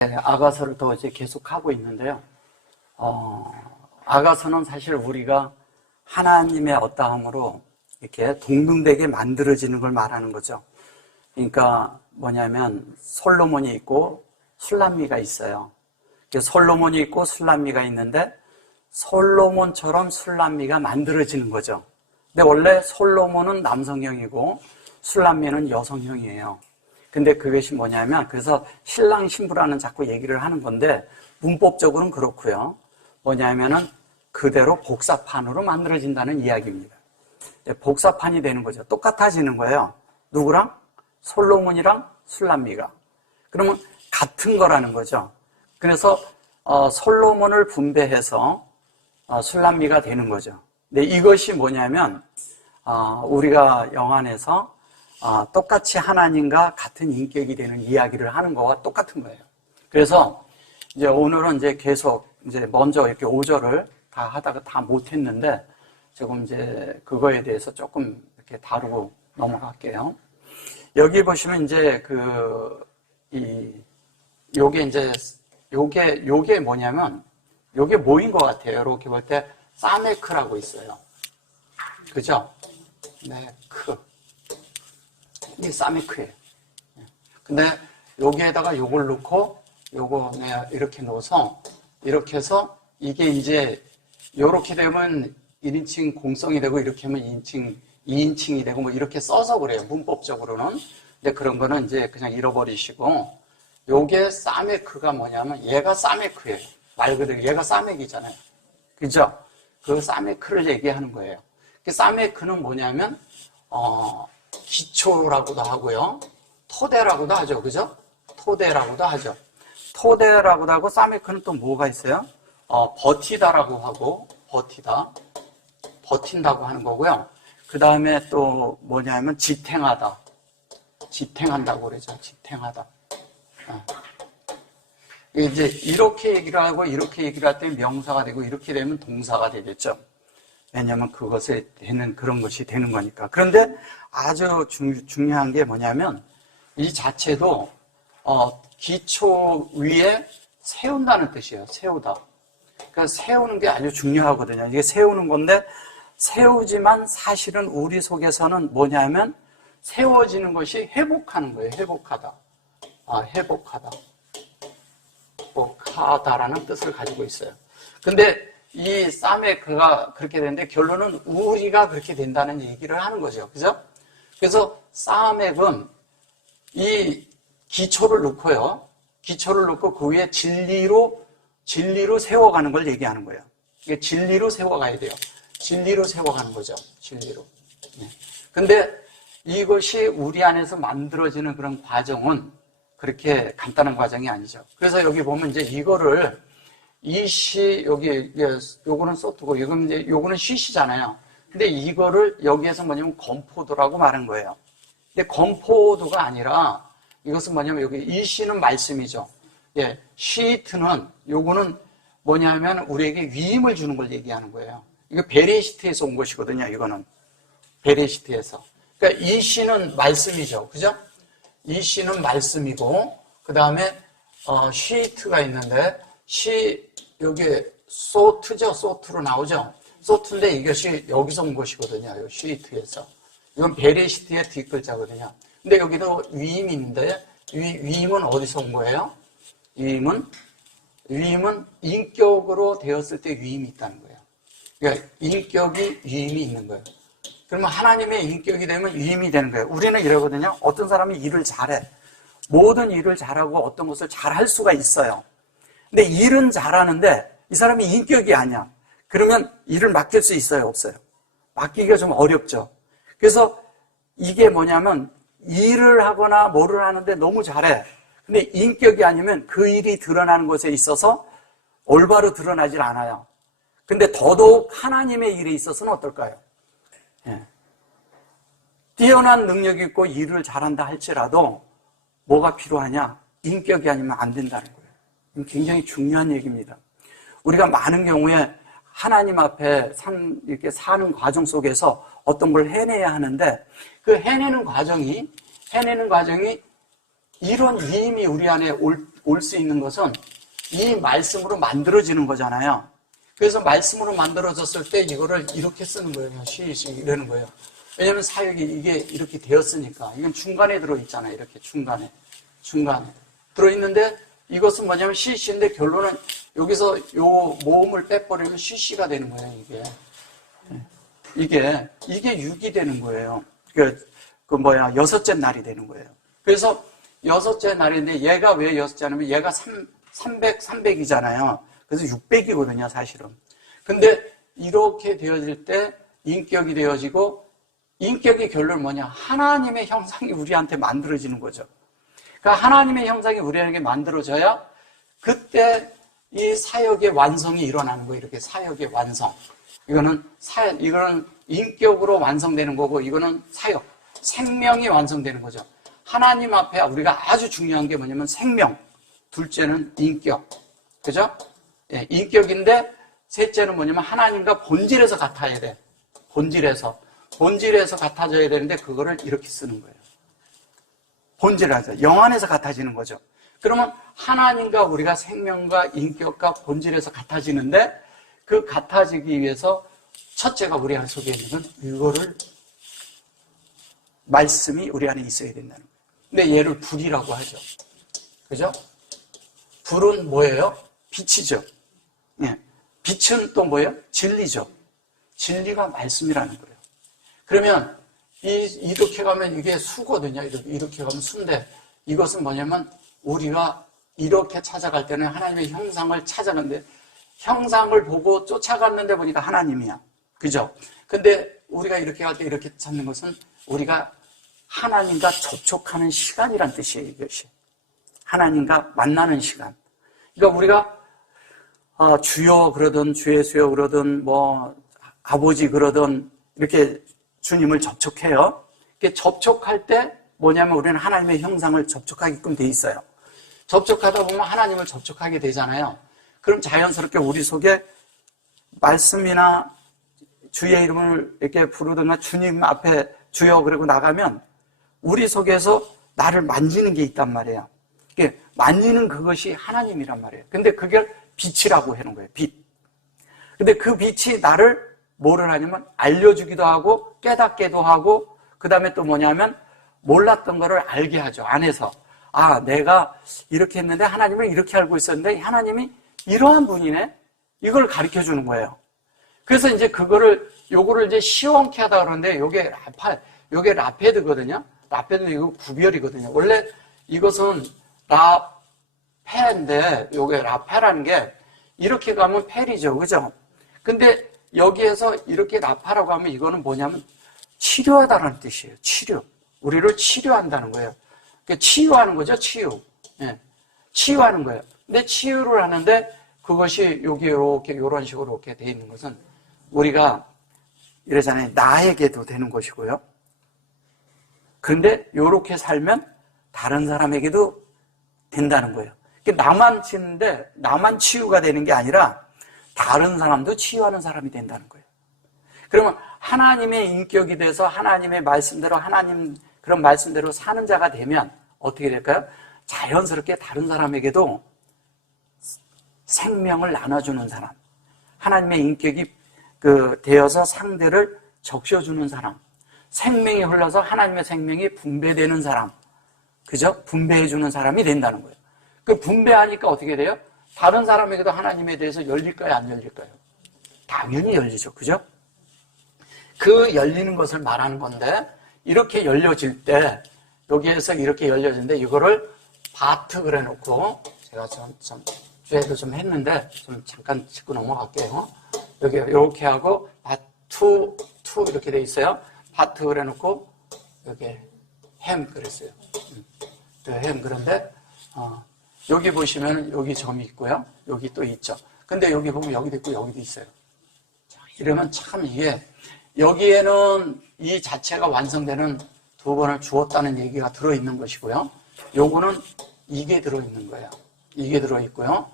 아가서를 더 이제 계속하고 있는데요. 아가서는 사실 우리가 하나님의 어떠함으로 이렇게 동등되게 만들어지는 걸 말하는 거죠. 그러니까 뭐냐면 솔로몬이 있고 술람미가 있어요. 솔로몬이 있고 술람미가 있는데 솔로몬처럼 술람미가 만들어지는 거죠. 근데 원래 솔로몬은 남성형이고 술람미는 여성형이에요. 근데 그것이 뭐냐면, 그래서 신랑 신부라는 자꾸 얘기를 하는 건데 문법적으로는 그렇고요. 뭐냐면은 그대로 복사판으로 만들어진다는 이야기입니다. 복사판이 되는 거죠. 똑같아지는 거예요. 누구랑? 솔로몬이랑 술람미가. 그러면 같은 거라는 거죠. 그래서 솔로몬을 분배해서 술람미가 되는 거죠. 근데 이것이 뭐냐면 우리가 영안에서 똑같이 하나님과 같은 인격이 되는 이야기를 하는 거와 똑같은 거예요. 그래서 이제 오늘은 이제 계속 이제 먼저 이렇게 5절을 다 하다가 다 못했는데 조금 이제 그거에 대해서 조금 이렇게 다루고 넘어갈게요. 여기 보시면 이제 요게 뭐냐면 요게 뭐인 것 같아요. 이렇게 볼 때 사메크라고 있어요. 그죠? 네, 이게 사메크예요. 근데 여기에다가 요걸 넣고 요거 내가 이렇게 넣어서 이렇게 해서 이게 이제 요렇게 되면 1인칭 공성이 되고 이렇게 하면 2인칭이 되고 뭐 이렇게 써서 그래요. 문법적으로는. 근데 그런 거는 이제 그냥 잃어버리시고 요게 사메크가 뭐냐면 얘가 사메크예요. 말 그대로 얘가 사메기잖아요. 그죠? 그 사메크를 얘기하는 거예요. 그 사메크는 뭐냐면 기초라고도 하고요. 토대라고도 하죠. 그죠? 토대라고도 하죠. 토대라고도 하고 사메크는 또 뭐가 있어요? 버티다라고 하고 버틴다고 하는 거고요. 그 다음에 또 뭐냐면 지탱한다고 그러죠. 지탱하다. 이제 이렇게 얘기를 하고 이렇게 얘기를 할 때 명사가 되고 이렇게 되면 동사가 되겠죠. 왜냐하면 그것에 되는 그런 것이 되는 거니까. 그런데 아주 중요한 게 뭐냐면 이 자체도 기초 위에 세운다는 뜻이에요. 세우다. 그러니까 세우는 게 아주 중요하거든요. 이게 세우는 건데 세우지만 사실은 우리 속에서는 뭐냐면 세워지는 것이 회복하는 거예요. 회복하다. 회복하다라는 뜻을 가지고 있어요. 근데 이 사메크가 그렇게 되는데 결론은 우리가 그렇게 된다는 얘기를 하는 거죠. 그죠? 그래서 사메크는 이 기초를 놓고요. 기초를 놓고 그 위에 진리로 세워가는 걸 얘기하는 거예요. 이게 진리로 세워가야 돼요. 진리로 세워가는 거죠. 진리로. 네. 근데 이것이 우리 안에서 만들어지는 그런 과정은 그렇게 간단한 과정이 아니죠. 그래서 여기 보면 이제 이거를 요거는 소트고, 요거는 쉬시잖아요. 근데 이거를 여기에서 뭐냐면 건포도라고 말한 거예요. 근데 건포도가 아니라 이것은 뭐냐면 여기 이시는 말씀이죠. 예, 시트는 요거는 뭐냐면 우리에게 위임을 주는 걸 얘기하는 거예요. 이거 베레시트에서 온 것이거든요. 이거는 베레시트에서. 그러니까 이시는 말씀이죠. 그죠? 이시는 말씀이고 그 다음에 시트가 있는데 여기 소트죠. 소트로 나오죠. 소트인데 이것이 여기서 온 것이거든요. 이 시트에서. 이건 베레시트의 뒷글자거든요. 근데 여기도 위임이 있는데 위임은 어디서 온 거예요? 위임은 인격으로 되었을 때 위임이 있다는 거예요. 그러니까 인격이 위임이 있는 거예요. 그러면 하나님의 인격이 되면 위임이 되는 거예요. 우리는 이러거든요. 어떤 사람이 일을 잘해. 모든 일을 잘하고 어떤 것을 잘할 수가 있어요. 근데 일은 잘하는데 이 사람이 인격이 아니야. 그러면 일을 맡길 수 있어요? 없어요? 맡기기가 좀 어렵죠. 그래서 이게 뭐냐면 일을 하거나 뭐를 하는데 너무 잘해. 근데 인격이 아니면 그 일이 드러나는 것에 있어서 올바로 드러나질 않아요. 근데 더더욱 하나님의 일에 있어서는 어떨까요? 예. 뛰어난 능력이 있고 일을 잘한다 할지라도 뭐가 필요하냐? 인격이 아니면 안 된다는 거예요. 굉장히 중요한 얘기입니다. 우리가 많은 경우에 하나님 앞에 이렇게 사는 과정 속에서 어떤 걸 해내야 하는데 그 해내는 과정이 이런 위임이 우리 안에 올 수 있는 것은 이 말씀으로 만들어지는 거잖아요. 그래서 말씀으로 만들어졌을 때 이거를 이렇게 쓰는 거예요. 시시 이러는 거예요. 왜냐하면 사역이 이게 이렇게 되었으니까. 이건 중간에 들어있잖아요. 이렇게 중간에 들어있는데 이것은 뭐냐면 시시인데 결론은 여기서 요 모음을 빼버리면 시시가 되는 거예요. 이게 6이 되는 거예요. 여섯째 날이 되는 거예요. 그래서 여섯째 날인데 얘가 왜 여섯째 날이면 얘가 300이잖아요. 그래서 600이거든요, 사실은. 근데 이렇게 되어질 때 인격이 되어지고 인격의 결론은 뭐냐? 하나님의 형상이 우리한테 만들어지는 거죠. 그러니까 하나님의 형상이 우리에게 만들어져야 그때 이 사역의 완성이 일어나는 거예요. 이렇게 사역의 완성. 이거는 인격으로 완성되는 거고, 이거는 사역, 생명이 완성되는 거죠. 하나님 앞에 우리가 아주 중요한 게 뭐냐면 생명, 둘째는 인격, 그죠? 예, 인격인데 셋째는 뭐냐면 하나님과 본질에서 같아야 돼. 본질에서 같아져야 되는데 그거를 이렇게 쓰는 거예요. 본질에서, 영 안에서 같아지는 거죠. 그러면 하나님과 우리가 생명과 인격과 본질에서 같아지는데 그 같아지기 위해서 첫째가 우리 안에 속에 있는 건 이거를 말씀이 우리 안에 있어야 된다는 거예요. 근데 얘를 불이라고 하죠. 그죠? 불은 뭐예요? 빛이죠. 예. 빛은 또 뭐예요? 진리죠. 진리가 말씀이라는 거예요. 그러면 이렇게 가면 이게 수거든요. 이렇게 가면 수인데 이것은 뭐냐면 우리가 이렇게 찾아갈 때는 하나님의 형상을 찾아가는데 형상을 보고 쫓아갔는데 보니까 하나님이야. 그죠? 근데 우리가 이렇게 갈 때 이렇게 찾는 것은 우리가 하나님과 접촉하는 시간이란 뜻이에요. 이것이. 하나님과 만나는 시간. 그러니까 우리가 주여 그러든 주 예수여 그러든 뭐 아버지 그러든 이렇게 주님을 접촉해요. 이렇게 접촉할 때 뭐냐면 우리는 하나님의 형상을 접촉하게끔 돼 있어요. 접촉하다 보면 하나님을 접촉하게 되잖아요. 그럼 자연스럽게 우리 속에 말씀이나 주의 이름을 이렇게 부르든가 주님 앞에 주여 그러고 나가면 우리 속에서 나를 만지는 게 있단 말이에요. 만지는 그것이 하나님이란 말이에요. 근데 그게 빛이라고 하는 거예요. 빛. 근데 그 빛이 나를 뭐를 하냐면 알려주기도 하고 깨닫게도 하고 그 다음에 또 뭐냐면 몰랐던 거를 알게 하죠. 안에서. 아, 내가 이렇게 했는데 하나님을 이렇게 알고 있었는데 하나님이 이러한 분이네? 이걸 가르쳐 주는 거예요. 그래서 이제 요거를 이제 시원케 하다 그러는데 요게 라페드거든요. 라페드 이거 구별이거든요. 원래 이것은 라페인데 요게 라페라는 게 이렇게 가면 펠이죠. 그죠? 근데 여기에서 이렇게 라파라고 하면 이거는 뭐냐면 치료하다라는 뜻이에요. 치료. 우리를 치료한다는 거예요. 그러니까 치유하는 거죠. 치유. 예. 치유하는 거예요. 근데 치유를 하는데 그것이 여기 이렇게 이런 식으로 이렇게 돼 있는 것은 우리가 이러잖아요. 나에게도 되는 것이고요. 그런데 이렇게 살면 다른 사람에게도 된다는 거예요. 나만 치는데 나만 치유가 되는 게 아니라 다른 사람도 치유하는 사람이 된다는 거예요. 그러면 하나님의 인격이 돼서 하나님의 말씀대로 그런 말씀대로 사는 자가 되면 어떻게 될까요? 자연스럽게 다른 사람에게도 생명을 나눠주는 사람, 하나님의 인격이 되어서 상대를 적셔주는 사람, 생명이 흘러서 하나님의 생명이 분배되는 사람, 그죠? 분배해주는 사람이 된다는 거예요. 그 분배하니까 어떻게 돼요? 다른 사람에게도 하나님에 대해서 열릴까요? 안 열릴까요? 당연히 열리죠. 그죠? 그 열리는 것을 말하는 건데 이렇게 열려질 때 여기에서 이렇게 열려지는데 이거를 바트 그래 놓고 제가 주에도 좀 했는데 좀 잠깐 짚고 넘어갈게요. 여기 이렇게 하고 바투 이렇게 돼 있어요. 바트 그래 놓고 여기 햄 그랬어요. 햄 그런데 여기 보시면 여기 점이 있고요. 여기 또 있죠. 근데 여기 보면 여기도 있고 여기도 있어요. 자, 이러면 참 이게 여기에는 이 자체가 완성되는 두 번을 주었다는 얘기가 들어있는 것이고요. 요거는 이게 들어있는 거예요. 이게 들어있고요.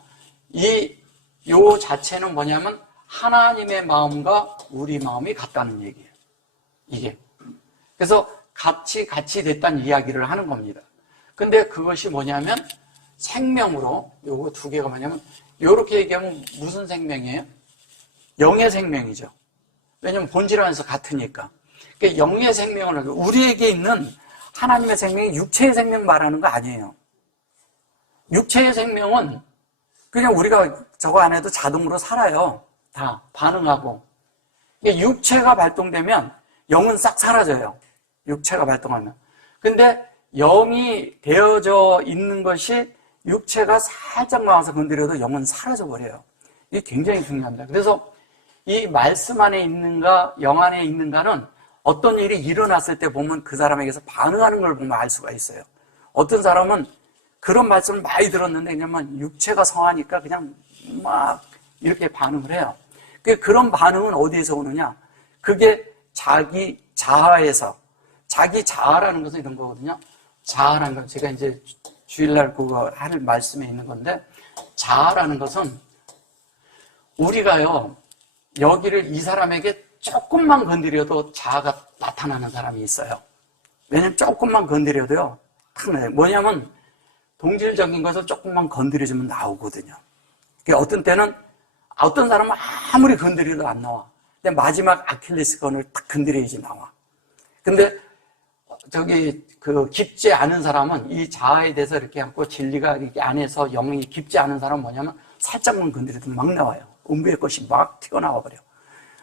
요 자체는 뭐냐면 하나님의 마음과 우리 마음이 같다는 얘기예요. 이게. 그래서 같이 됐다는 이야기를 하는 겁니다. 근데 그것이 뭐냐면 생명으로, 요거 두 개가 뭐냐면, 요렇게 얘기하면 무슨 생명이에요? 영의 생명이죠. 왜냐면 본질 안에서 같으니까. 그러니까 영의 생명을, 우리에게 있는 하나님의 생명이 육체의 생명 말하는 거 아니에요. 육체의 생명은 그냥 우리가 저거 안 해도 자동으로 살아요. 다 반응하고. 그러니까 육체가 발동되면 영은 싹 사라져요. 육체가 발동하면. 근데 영이 되어져 있는 것이 육체가 살짝 나와서 건드려도 영은 사라져 버려요. 이게 굉장히 중요합니다. 그래서 이 말씀 안에 있는가, 영 안에 있는가는 어떤 일이 일어났을 때 보면 그 사람에게서 반응하는 걸 보면 알 수가 있어요. 어떤 사람은 그런 말씀을 많이 들었는데 그냥 육체가 성하니까 그냥 막 이렇게 반응을 해요. 그런 반응은 어디에서 오느냐? 그게 자기 자아에서, 자기 자아라는 것은 이런 거거든요. 자아라는 건 제가 이제 주일날 그거 할 말씀에 있는 건데, 자아라는 것은 우리가요, 여기를 이 사람에게 조금만 건드려도 자아가 나타나는 사람이 있어요. 왜냐면 조금만 건드려도요, 뭐냐면 동질적인 것을 조금만 건드려주면 나오거든요. 그러니까 어떤 때는 어떤 사람은 아무리 건드려도 안 나와. 근데 마지막 아킬레스건을 딱 건드려야지 나와. 근데 깊지 않은 사람은 이 자아에 대해서 이렇게 하고 진리가 이렇게 안에서 영이 깊지 않은 사람은 뭐냐면 살짝만 건드려도 막 나와요. 음부의 것이 막 튀어나와 버려.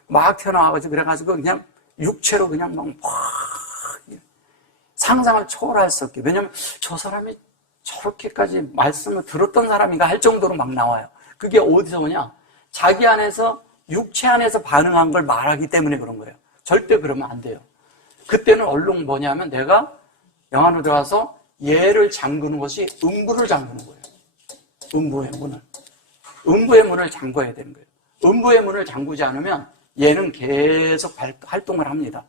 막 튀어나와가지고 그래가지고 그냥 육체로 그냥 막 상상을 초월할 수 없게. 왜냐면 저 사람이 저렇게까지 말씀을 들었던 사람인가 할 정도로 막 나와요. 그게 어디서 오냐? 자기 안에서 육체 안에서 반응한 걸 말하기 때문에 그런 거예요. 절대 그러면 안 돼요. 그때는 얼른 뭐냐면 내가 영 안으로 들어가서 얘를 잠그는 것이 음부를 잠그는 거예요. 음부의 문을. 음부의 문을 잠궈야 되는 거예요. 음부의 문을 잠그지 않으면 얘는 계속 활동을 합니다.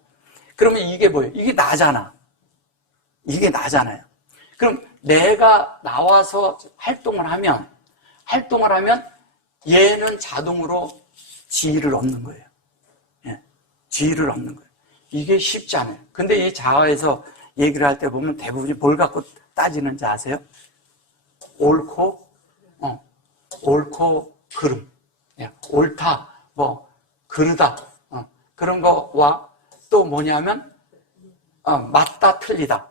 그러면 이게 뭐예요? 이게 나잖아. 이게 나잖아요. 그럼 내가 나와서 활동을 하면 얘는 자동으로 지위를 얻는 거예요. 예, 지위를 얻는 거예요. 이게 쉽지 않아요. 근데 이 자아에서 얘기를 할 때 보면 대부분이 뭘 갖고 따지는지 아세요? 옳고 그름. 예, 옳다, 그르다. 그런 거와 또 뭐냐면, 맞다, 틀리다.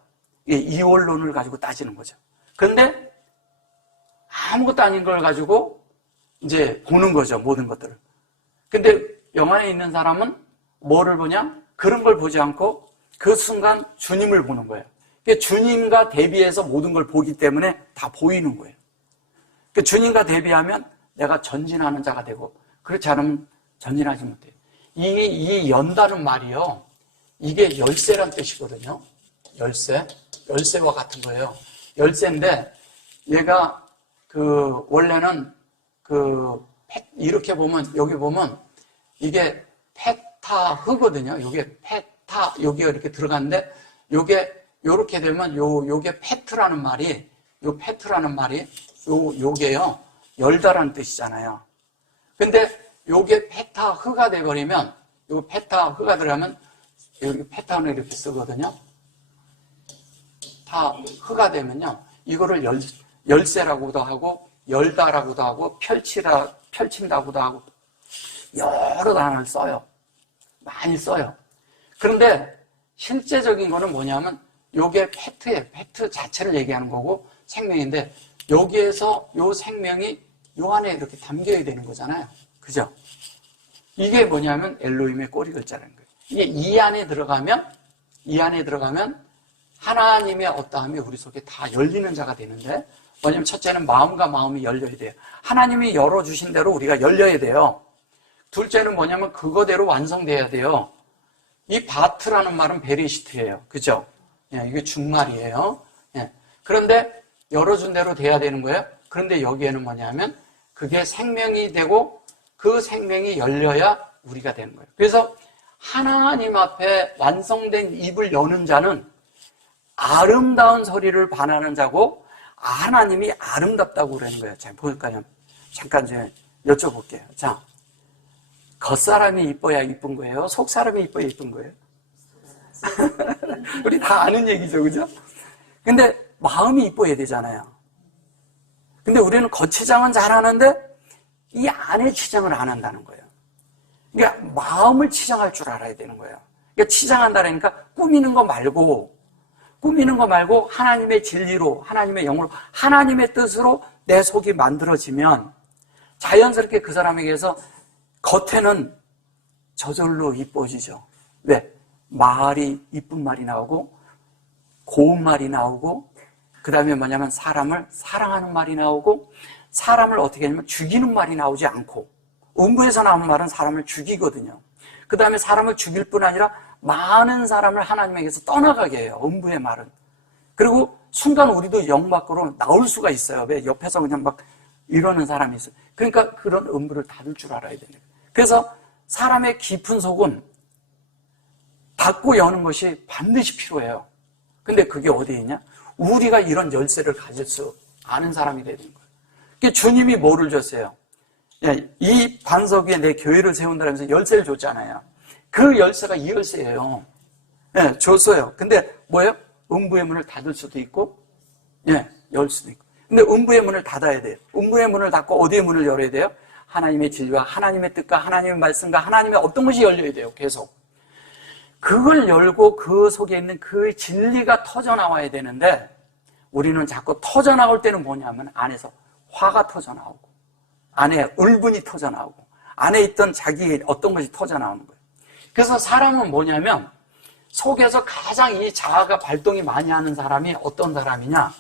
이원론을 가지고 따지는 거죠. 그런데 아무것도 아닌 걸 가지고 이제 보는 거죠. 모든 것들을. 근데 영 안에 있는 사람은 뭐를 보냐? 그런 걸 보지 않고 그 순간 주님을 보는 거예요. 그러니까 주님과 대비해서 모든 걸 보기 때문에 다 보이는 거예요. 그러니까 주님과 대비하면 내가 전진하는 자가 되고 그렇지 않으면 전진하지 못해요. 이 연다는 말이요. 이게 열쇠란 뜻이거든요. 열쇠와 같은 거예요. 열쇠인데 얘가 원래는 이렇게 보면 여기 보면 이게 페타흐거든요. 이게 페타 여기가 이렇게 들어갔는데 요게 요렇게 되면 요게 페트라는 말이 요게요. 열다라는 뜻이잖아요. 근데 요게 페타흐가 돼 버리면 요 페타흐가 들어가면 여기 페타는 이렇게 쓰거든요. 흐가 되면요. 이거를 열쇠라고도 하고 열다라고도 하고 펼친다고도 하고 여러 단어를 써요. 많이 써요. 그런데 실제적인 거는 뭐냐면 요게 페트예요. 페트 자체를 얘기하는 거고 생명인데 여기에서 요 생명이 요 안에 이렇게 담겨야 되는 거잖아요. 그죠? 이게 뭐냐면 엘로힘의 꼬리 글자라는 거예요. 이게 이 안에 들어가면 하나님의 어떠함이 우리 속에 다 열리는 자가 되는데 뭐냐면 첫째는 마음과 마음이 열려야 돼요. 하나님이 열어주신 대로 우리가 열려야 돼요. 둘째는 뭐냐면 그거대로 완성돼야 돼요. 이 바트라는 말은 베리시트예요. 그죠? 예, 이게 중말이에요. 예. 그런데 열어준 대로 돼야 되는 거예요. 그런데 여기에는 뭐냐면 그게 생명이 되고 그 생명이 열려야 우리가 되는 거예요. 그래서 하나님 앞에 완성된 입을 여는 자는 아름다운 소리를 반하는 자고 하나님이 아름답다고 그러는 거예요. 자, 볼까요? 잠깐 좀 여쭤볼게요. 자, 겉사람이 이뻐야 이쁜 거예요? 속사람이 이뻐야 이쁜 거예요? 우리 다 아는 얘기죠, 그죠? 근데 마음이 이뻐야 되잖아요. 근데 우리는 겉치장은 잘하는데 이 안에 치장을 안 한다는 거예요. 그러니까 마음을 치장할 줄 알아야 되는 거예요. 그러니까 치장한다니까 꾸미는 거 말고 하나님의 진리로, 하나님의 영으로, 하나님의 뜻으로 내 속이 만들어지면 자연스럽게 그 사람에게서 겉에는 저절로 이뻐지죠. 왜? 말이, 이쁜 말이 나오고 고운 말이 나오고, 그 다음에 뭐냐면 사람을 사랑하는 말이 나오고, 사람을 어떻게 하냐면 죽이는 말이 나오지 않고, 음부에서 나오는 말은 사람을 죽이거든요. 그 다음에 사람을 죽일 뿐 아니라 많은 사람을 하나님에게서 떠나가게 해요, 음부의 말은. 그리고 순간 우리도 영 밖으로 나올 수가 있어요. 왜? 옆에서 그냥 막 이러는 사람이 있어요. 그러니까 그런 음부를 닫을 줄 알아야 되는 거예요. 그래서 사람의 깊은 속은 닫고 여는 것이 반드시 필요해요. 근데 그게 어디에 있냐? 우리가 이런 열쇠를 가질 수 아는 사람이 되는 거예요. 그러니까 주님이 뭐를 줬어요? 이 반석 위에 내 교회를 세운다면서 열쇠를 줬잖아요. 그 열쇠가 이 열쇠예요. 줬어요. 근데 뭐예요? 음부의 문을 닫을 수도 있고, 열 수도 있고. 근데 음부의 문을 닫아야 돼요. 음부의 문을 닫고 어디의 문을 열어야 돼요? 하나님의 진리와 하나님의 뜻과 하나님의 말씀과 하나님의 어떤 것이 열려야 돼요. 계속. 그걸 열고 그 속에 있는 그 진리가 터져나와야 되는데, 우리는 자꾸 터져나올 때는 뭐냐면 안에서 화가 터져나오고, 안에 울분이 터져나오고, 안에 있던 자기의 어떤 것이 터져나오는 거예요. 그래서 사람은 뭐냐면 속에서 가장 이 자아가 발동이 많이 하는 사람이 어떤 사람이냐?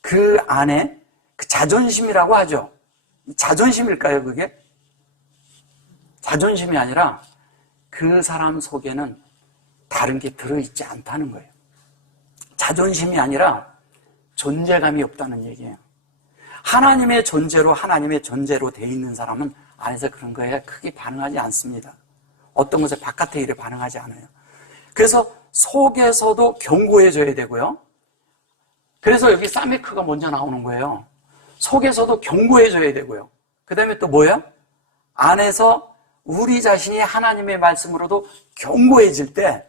그 안에 그 자존심이라고 하죠. 자존심일까요, 그게? 자존심이 아니라 그 사람 속에는 다른 게 들어있지 않다는 거예요. 자존심이 아니라 존재감이 없다는 얘기예요. 하나님의 존재로 돼 있는 사람은 안에서 그런 거에 크게 반응하지 않습니다. 어떤 것에 바깥의 일에 반응하지 않아요. 그래서 속에서도 견고해져야 되고요. 그래서 여기 사메크가 먼저 나오는 거예요. 속에서도 견고해져야 되고요. 그 다음에 또 뭐예요? 안에서 우리 자신이 하나님의 말씀으로도 견고해질 때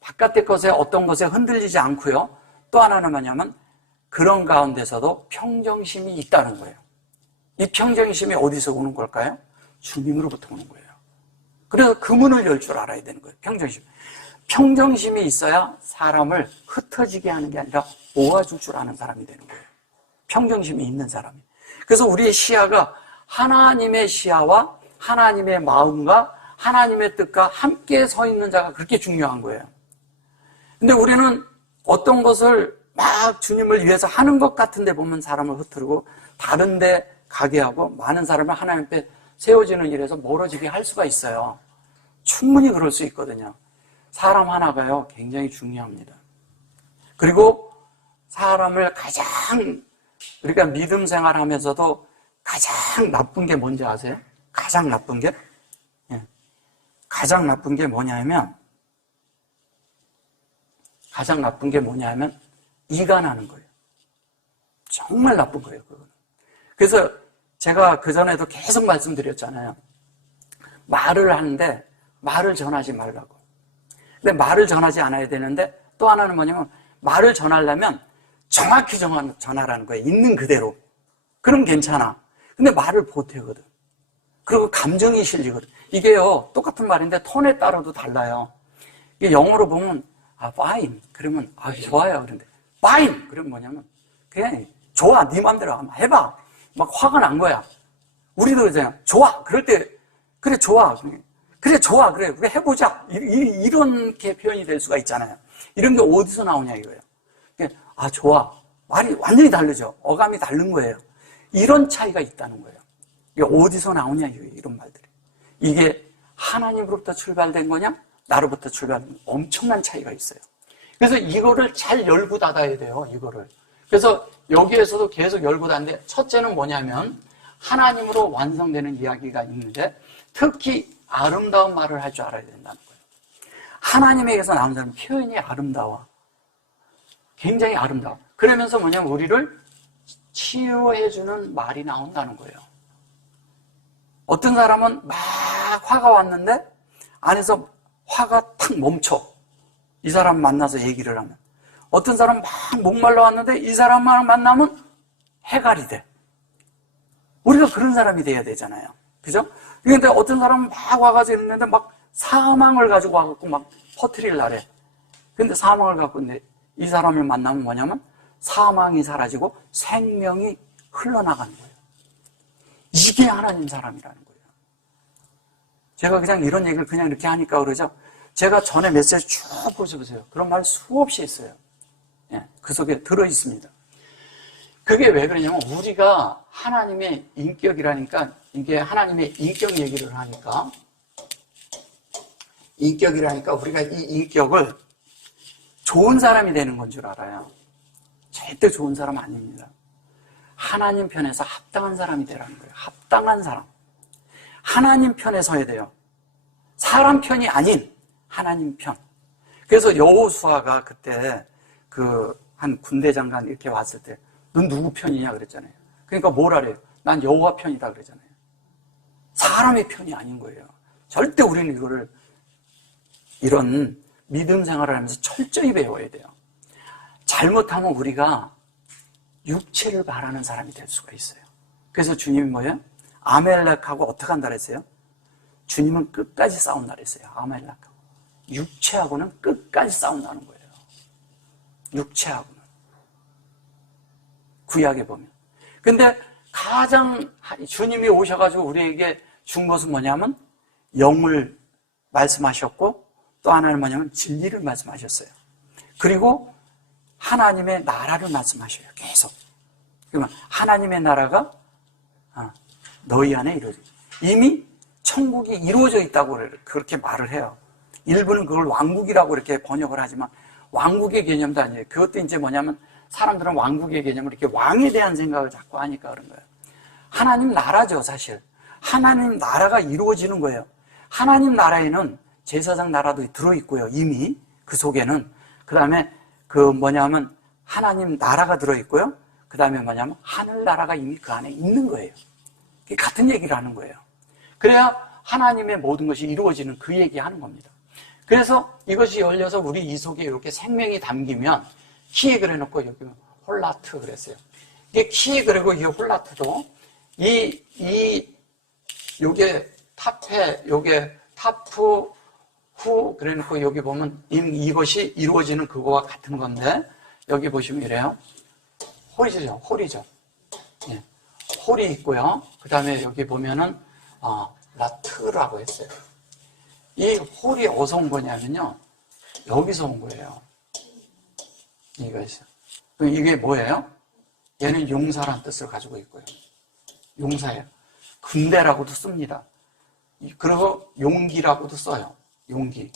바깥의 것에 어떤 것에 흔들리지 않고요. 또 하나는 뭐냐면 그런 가운데서도 평정심이 있다는 거예요. 이 평정심이 어디서 오는 걸까요? 주님으로부터 오는 거예요. 그래서 그 문을 열 줄 알아야 되는 거예요. 평정심. 평정심이 있어야 사람을 흩어지게 하는 게 아니라 모아줄 줄 아는 사람이 되는 거예요. 평정심이 있는 사람이. 그래서 우리의 시야가 하나님의 시야와 하나님의 마음과 하나님의 뜻과 함께 서 있는 자가 그렇게 중요한 거예요. 근데 우리는 어떤 것을 막 주님을 위해서 하는 것 같은데 보면 사람을 흐트르고 다른 데 가게 하고 많은 사람을 하나님 앞에 세워지는 일에서 멀어지게 할 수가 있어요. 충분히 그럴 수 있거든요. 사람 하나가요 굉장히 중요합니다. 그리고 사람을 우리가 믿음 생활하면서도 가장 나쁜 게 뭔지 아세요? 가장 나쁜 게? 가장 나쁜 게 뭐냐면 이간하는 거예요. 정말 나쁜 거예요, 그거는. 그래서 제가 그전에도 계속 말씀드렸잖아요. 말을 하는데 말을 전하지 말라고. 근데 말을 전하지 않아야 되는데 또 하나는 뭐냐면 말을 전하려면 정확히 전하라는 거예요. 있는 그대로. 그럼 괜찮아. 근데 말을 보태거든. 그리고 감정이 실리거든. 이게요, 똑같은 말인데 톤에 따라도 달라요. 이게 영어로 보면 fine. 그러면 좋아요. 그런데 fine. 그러면 뭐냐면 그냥 좋아. 네 맘대로 한번 해봐. 막 화가 난 거야. 우리도 그러잖아요. 좋아. 그럴 때 그래 좋아. 그래 좋아. 그래 우리 해보자. 이렇게 표현이 될 수가 있잖아요. 이런 게 어디서 나오냐 이거예요. 좋아. 말이 완전히 다르죠. 어감이 다른 거예요. 이런 차이가 있다는 거예요. 이게 어디서 나오냐 이런 말들이. 이게 하나님으로부터 출발된 거냐 나로부터 출발된 거냐 엄청난 차이가 있어요. 그래서 이거를 잘 열고 닫아야 돼요. 이거를. 그래서 여기에서도 계속 열고 닫는데 첫째는 뭐냐면 하나님으로 완성되는 이야기가 있는데 특히 아름다운 말을 할 줄 알아야 된다는 거예요. 하나님에게서 나오는 사람은 표현이 아름다워. 굉장히 아름다워. 그러면서 뭐냐면 우리를 치유해주는 말이 나온다는 거예요. 어떤 사람은 막 화가 왔는데 안에서 화가 탁 멈춰. 이 사람 만나서 얘기를 하면. 어떤 사람은 막 목말라 왔는데 이 사람만 만나면 해갈이 돼. 우리가 그런 사람이 돼야 되잖아요. 그죠? 그런데 어떤 사람은 막 와가지고 있는데 막 사망을 가지고 와갖고 막 퍼뜨릴 날에. 근데 사망을 갖고 있는데 이 사람을 만나면 뭐냐면 사망이 사라지고 생명이 흘러나가는 거예요. 이게 하나님 사람이라는 거예요. 제가 그냥 이런 얘기를 그냥 이렇게 하니까 그러죠. 제가 전에 메시지 쭉 보셔보세요. 그런 말 수없이 했어요. 예, 그 속에 들어있습니다. 그게 왜 그러냐면 우리가 하나님의 인격이라니까 이게 하나님의 인격 얘기를 하니까 인격이라니까 우리가 이 인격을 좋은 사람이 되는 건 줄 알아요. 절대 좋은 사람 아닙니다. 하나님 편에서 합당한 사람이 되라는 거예요. 합당한 사람. 하나님 편에 서야 돼요. 사람 편이 아닌 하나님 편. 그래서 여호수아가 그때 한 군대 장관 이렇게 왔을 때 넌 누구 편이냐 그랬잖아요. 그러니까 뭘 하래요? 난 여호와 편이다 그랬잖아요. 사람의 편이 아닌 거예요. 절대 우리는 이거를 이런 믿음 생활을 하면서 철저히 배워야 돼요. 잘못하면 우리가 육체를 바라는 사람이 될 수가 있어요. 그래서 주님이 뭐예요? 아멜렉하고 어떻게 한다 그랬어요? 주님은 끝까지 싸운다 그랬어요. 아멜렉하고. 육체하고는 끝까지 싸운다는 거예요. 육체하고는. 구약에 보면. 근데 가장 주님이 오셔가지고 우리에게 준 것은 뭐냐면 영을 말씀하셨고 또 하나는 뭐냐면 진리를 말씀하셨어요. 그리고 하나님의 나라를 말씀하셔요. 계속. 그러면 하나님의 나라가 너희 안에 이루어져 있다. 이미 천국이 이루어져 있다고 그렇게 말을 해요. 일부는 그걸 왕국이라고 이렇게 번역을 하지만 왕국의 개념도 아니에요. 그것도 이제 뭐냐면 사람들은 왕국의 개념을 이렇게 왕에 대한 생각을 자꾸 하니까 그런 거예요. 하나님 나라죠, 사실. 하나님 나라가 이루어지는 거예요. 하나님 나라에는 제사장 나라도 들어있고요, 이미. 그 속에는. 그 다음에 뭐냐면 하나님 나라가 들어있고요. 그 다음에 뭐냐면 하늘나라가 이미 그 안에 있는 거예요. 같은 얘기를 하는 거예요. 그래야 하나님의 모든 것이 이루어지는 그 얘기하는 겁니다. 그래서 이것이 열려서 우리 이 속에 이렇게 생명이 담기면 키에 그려놓고 여기 홀라트 그랬어요. 이게 키에 그리고 이 홀라트도 요게 타페, 요게 타프, 후 그래놓고 여기 보면 이것이 이루어지는 그거와 같은 건데 여기 보시면 이래요. 홀이죠. 예. 홀이 있고요. 그 다음에 여기 보면은 라트라고 했어요. 이 홀이 어디서 온 거냐면요. 여기서 온 거예요. 이것이. 이게 뭐예요? 얘는 용사란 뜻을 가지고 있고요. 용사예요. 군대라고도 씁니다. 그리고 용기라고도 써요. 용기.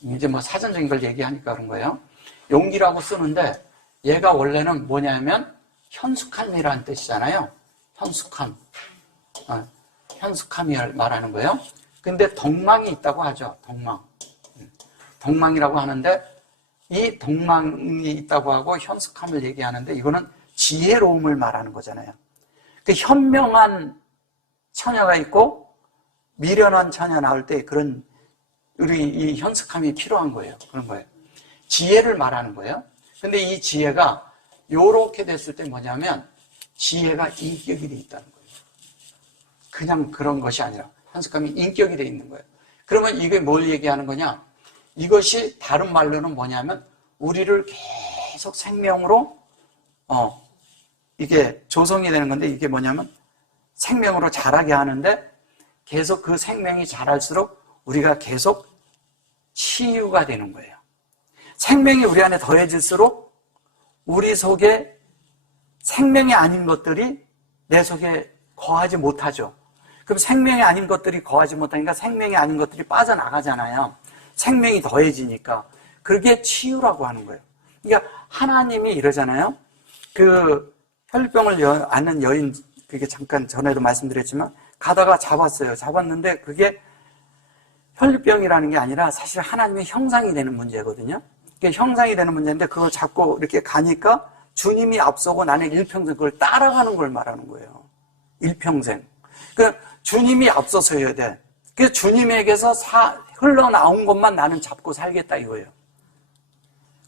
이제 뭐 사전적인 걸 얘기하니까 그런 거예요. 용기라고 쓰는데 얘가 원래는 뭐냐면 현숙함이라는 뜻이잖아요. 현숙함. 현숙함이 말하는 거예요. 근데 덕망이 있다고 하죠. 덕망. 덕망이라고 하는데 이 덕망이 있다고 하고 현숙함을 얘기하는데 이거는 지혜로움을 말하는 거잖아요. 그 현명한 처녀가 있고 미련한 처녀 나올 때 그런 우리 이 현숙함이 필요한 거예요. 그런 거예요. 지혜를 말하는 거예요. 근데 이 지혜가 요렇게 됐을 때 뭐냐면 지혜가 인격이 돼 있다는 거예요. 그냥 그런 것이 아니라 현숙함이 인격이 돼 있는 거예요. 그러면 이게 뭘 얘기하는 거냐? 이것이 다른 말로는 뭐냐면 우리를 계속 생명으로 이게 조성이 되는 건데 이게 뭐냐면 생명으로 자라게 하는데 계속 그 생명이 자랄수록 우리가 계속 치유가 되는 거예요. 생명이 우리 안에 더해질수록 우리 속에 생명이 아닌 것들이 내 속에 거하지 못하죠. 그럼 생명이 아닌 것들이 거하지 못하니까 생명이 아닌 것들이 빠져나가잖아요. 생명이 더해지니까. 그게 치유라고 하는 거예요. 그러니까 하나님이 이러잖아요. 그 혈병을 앓는 여인, 그게 잠깐 전에도 말씀드렸지만 가다가 잡았어요. 잡았는데 그게 혈병이라는 게 아니라 사실 하나님의 형상이 되는 문제거든요. 그게 형상이 되는 문제인데 그걸 잡고 이렇게 가니까 주님이 앞서고 나는 일평생 그걸 따라가는 걸 말하는 거예요. 일평생. 그러니까 주님이 앞서서야 돼. 그래서 주님에게서 흘러나온 것만 나는 잡고 살겠다 이거예요.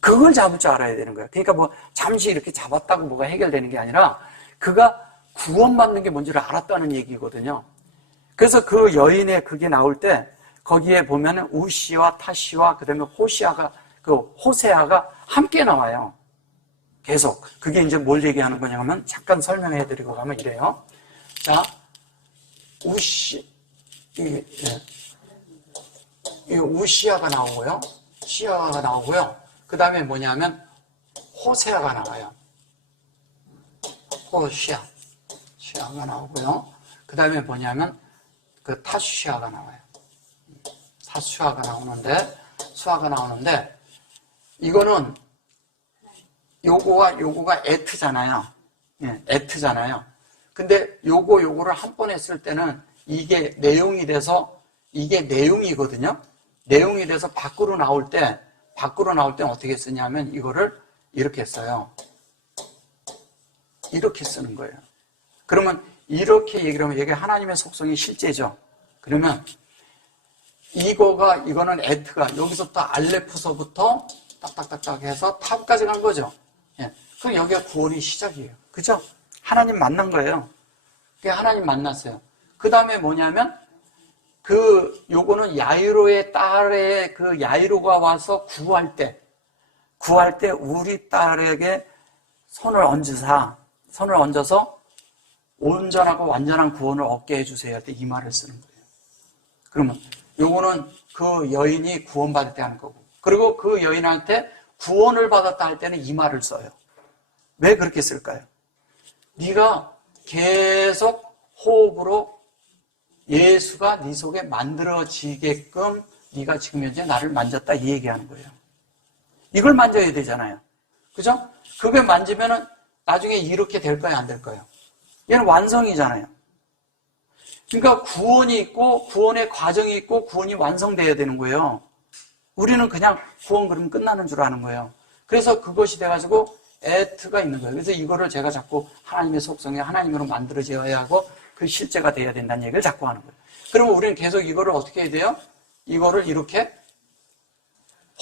그걸 잡을 줄 알아야 되는 거예요. 그러니까 뭐 잠시 이렇게 잡았다고 뭐가 해결되는 게 아니라 그가 구원받는 게 뭔지를 알았다는 얘기거든요. 그래서 그 여인의 그게 나올 때 거기에 보면은 우시와 타시와 그다음에 호세아가 함께 나와요. 계속. 그게 이제 뭘 얘기하는 거냐면 잠깐 설명해 드리고 가면 이래요. 자, 우시아가 나오고요. 시아가 나오고요. 그 다음에 뭐냐면 호세아가 나와요. 시아가 나오고요. 그 다음에 뭐냐면 그 타슈아가 나와요. 타슈아가 나오는데 이거는 요거가 에트잖아요. 예, 에트잖아요. 근데 요거를 한 번 했을 때는 이게 내용이 돼서 이게 내용이거든요. 내용이 돼서 밖으로 나올 때 어떻게 쓰냐면 이거를 이렇게 써요. 이렇게 쓰는 거예요. 그러면 이렇게 얘기를 하면 이게 하나님의 속성이 실제죠. 그러면 이거는 에트가 여기서부터 알레프서부터 딱딱딱딱 해서 탑까지 간 거죠. 예. 그럼 여기가 구원의 시작이에요. 그죠? 하나님 만난 거예요. 하나님 만났어요. 그 다음에 뭐냐면 요거는 야이로의 딸의 그 야이로가 와서 구할 때 우리 딸에게 손을 얹어서 온전하고 완전한 구원을 얻게 해주세요 할 때 이 말을 쓰는 거예요. 그러면 요거는 그 여인이 구원받을 때 하는 거고, 그리고 그 여인한테 구원을 받았다 할 때는 이 말을 써요. 왜 그렇게 쓸까요? 네가 계속 호흡으로 예수가 네 속에 만들어지게끔 네가 지금 현재 나를 만졌다 이 얘기하는 거예요. 이걸 만져야 되잖아요. 그죠? 그게 만지면은 나중에 이렇게 될까요? 안 될까요? 얘는 완성이잖아요. 그러니까 구원이 있고 구원의 과정이 있고 구원이 완성돼야 되는 거예요. 우리는 그냥 구원 그러면 끝나는 줄 아는 거예요. 그래서 그것이 돼가지고 에트가 있는 거예요. 그래서 이거를 제가 자꾸 하나님의 속성에 하나님으로 만들어져야 하고 그 실제가 돼야 된다는 얘기를 자꾸 하는 거예요. 그러면 우리는 계속 이거를 어떻게 해야 돼요? 이거를 이렇게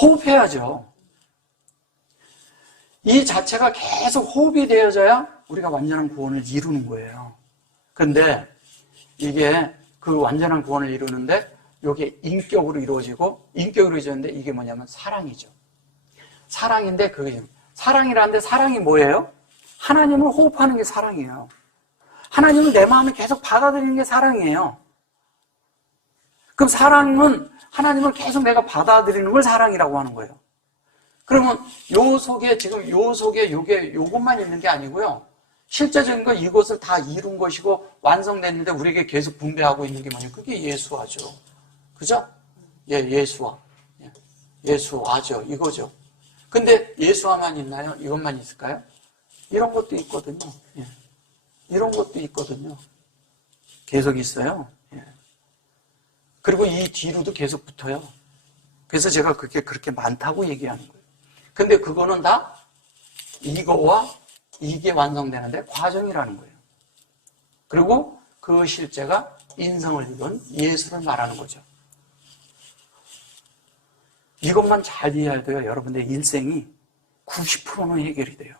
호흡해야죠. 이 자체가 계속 호흡이 되어져야 우리가 완전한 구원을 이루는 거예요. 그런데 이게 그 완전한 구원을 이루는데 이게 인격으로 이루어지는데 이게 뭐냐면 사랑이죠. 사랑인데 그게 사랑이라는데 사랑이 뭐예요? 하나님을 호흡하는 게 사랑이에요. 하나님은 내 마음을 계속 받아들이는 게 사랑이에요. 그럼 사랑은 하나님을 계속 내가 받아들이는 걸 사랑이라고 하는 거예요. 그러면 요것만 있는 게 아니고요. 실제적인 건 이것을 다 이룬 것이고 완성됐는데 우리에게 계속 분배하고 있는 게 뭐냐면 그게 예수화죠. 그죠? 예, 예수화. 예수화죠. 이거죠. 근데 예수화만 있나요? 이것만 있을까요? 이런 것도 있거든요. 예. 이런 것도 있거든요. 계속 있어요. 예. 그리고 이 뒤로도 계속 붙어요. 그래서 제가 그게 그렇게 많다고 얘기하는 거예요. 근데 그거는 다 이거와 이게 완성되는데 과정이라는 거예요. 그리고 그 실제가 인성을 이룬 예수를 말하는 거죠. 이것만 잘 이해해야 돼요. 여러분의 일생이 90%는 해결이 돼요.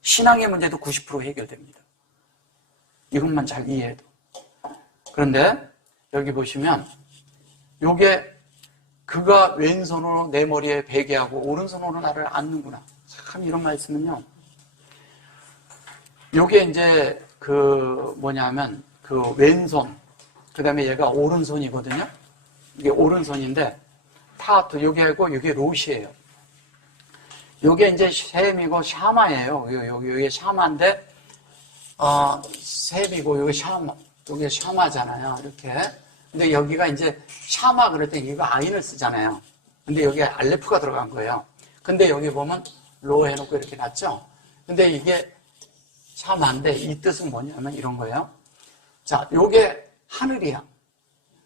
신앙의 문제도 90% 해결됩니다. 이것만 잘 이해해도. 그런데 여기 보시면 요게 그가 왼손으로 내 머리에 베게 하고 오른손으로 나를 안는구나. 참 이런 말씀은요. 요게 이제 그 왼손, 그 다음에 얘가 오른손이거든요. 이게 오른손인데 타투 요게하고 요게 롯이에요. 요게 이제 셈이고 샤마예요. 요게 샤마인데 셈이고 요게 샤마잖아요. 이렇게. 근데 여기가 이제 샤마 그럴 때 이거 아인을 쓰잖아요. 근데 여기에 알레프가 들어간 거예요. 근데 여기 보면 로 해놓고 이렇게 놨죠. 근데 이게 샤마인데 이 뜻은 뭐냐면 이런 거예요. 자, 요게 하늘이야.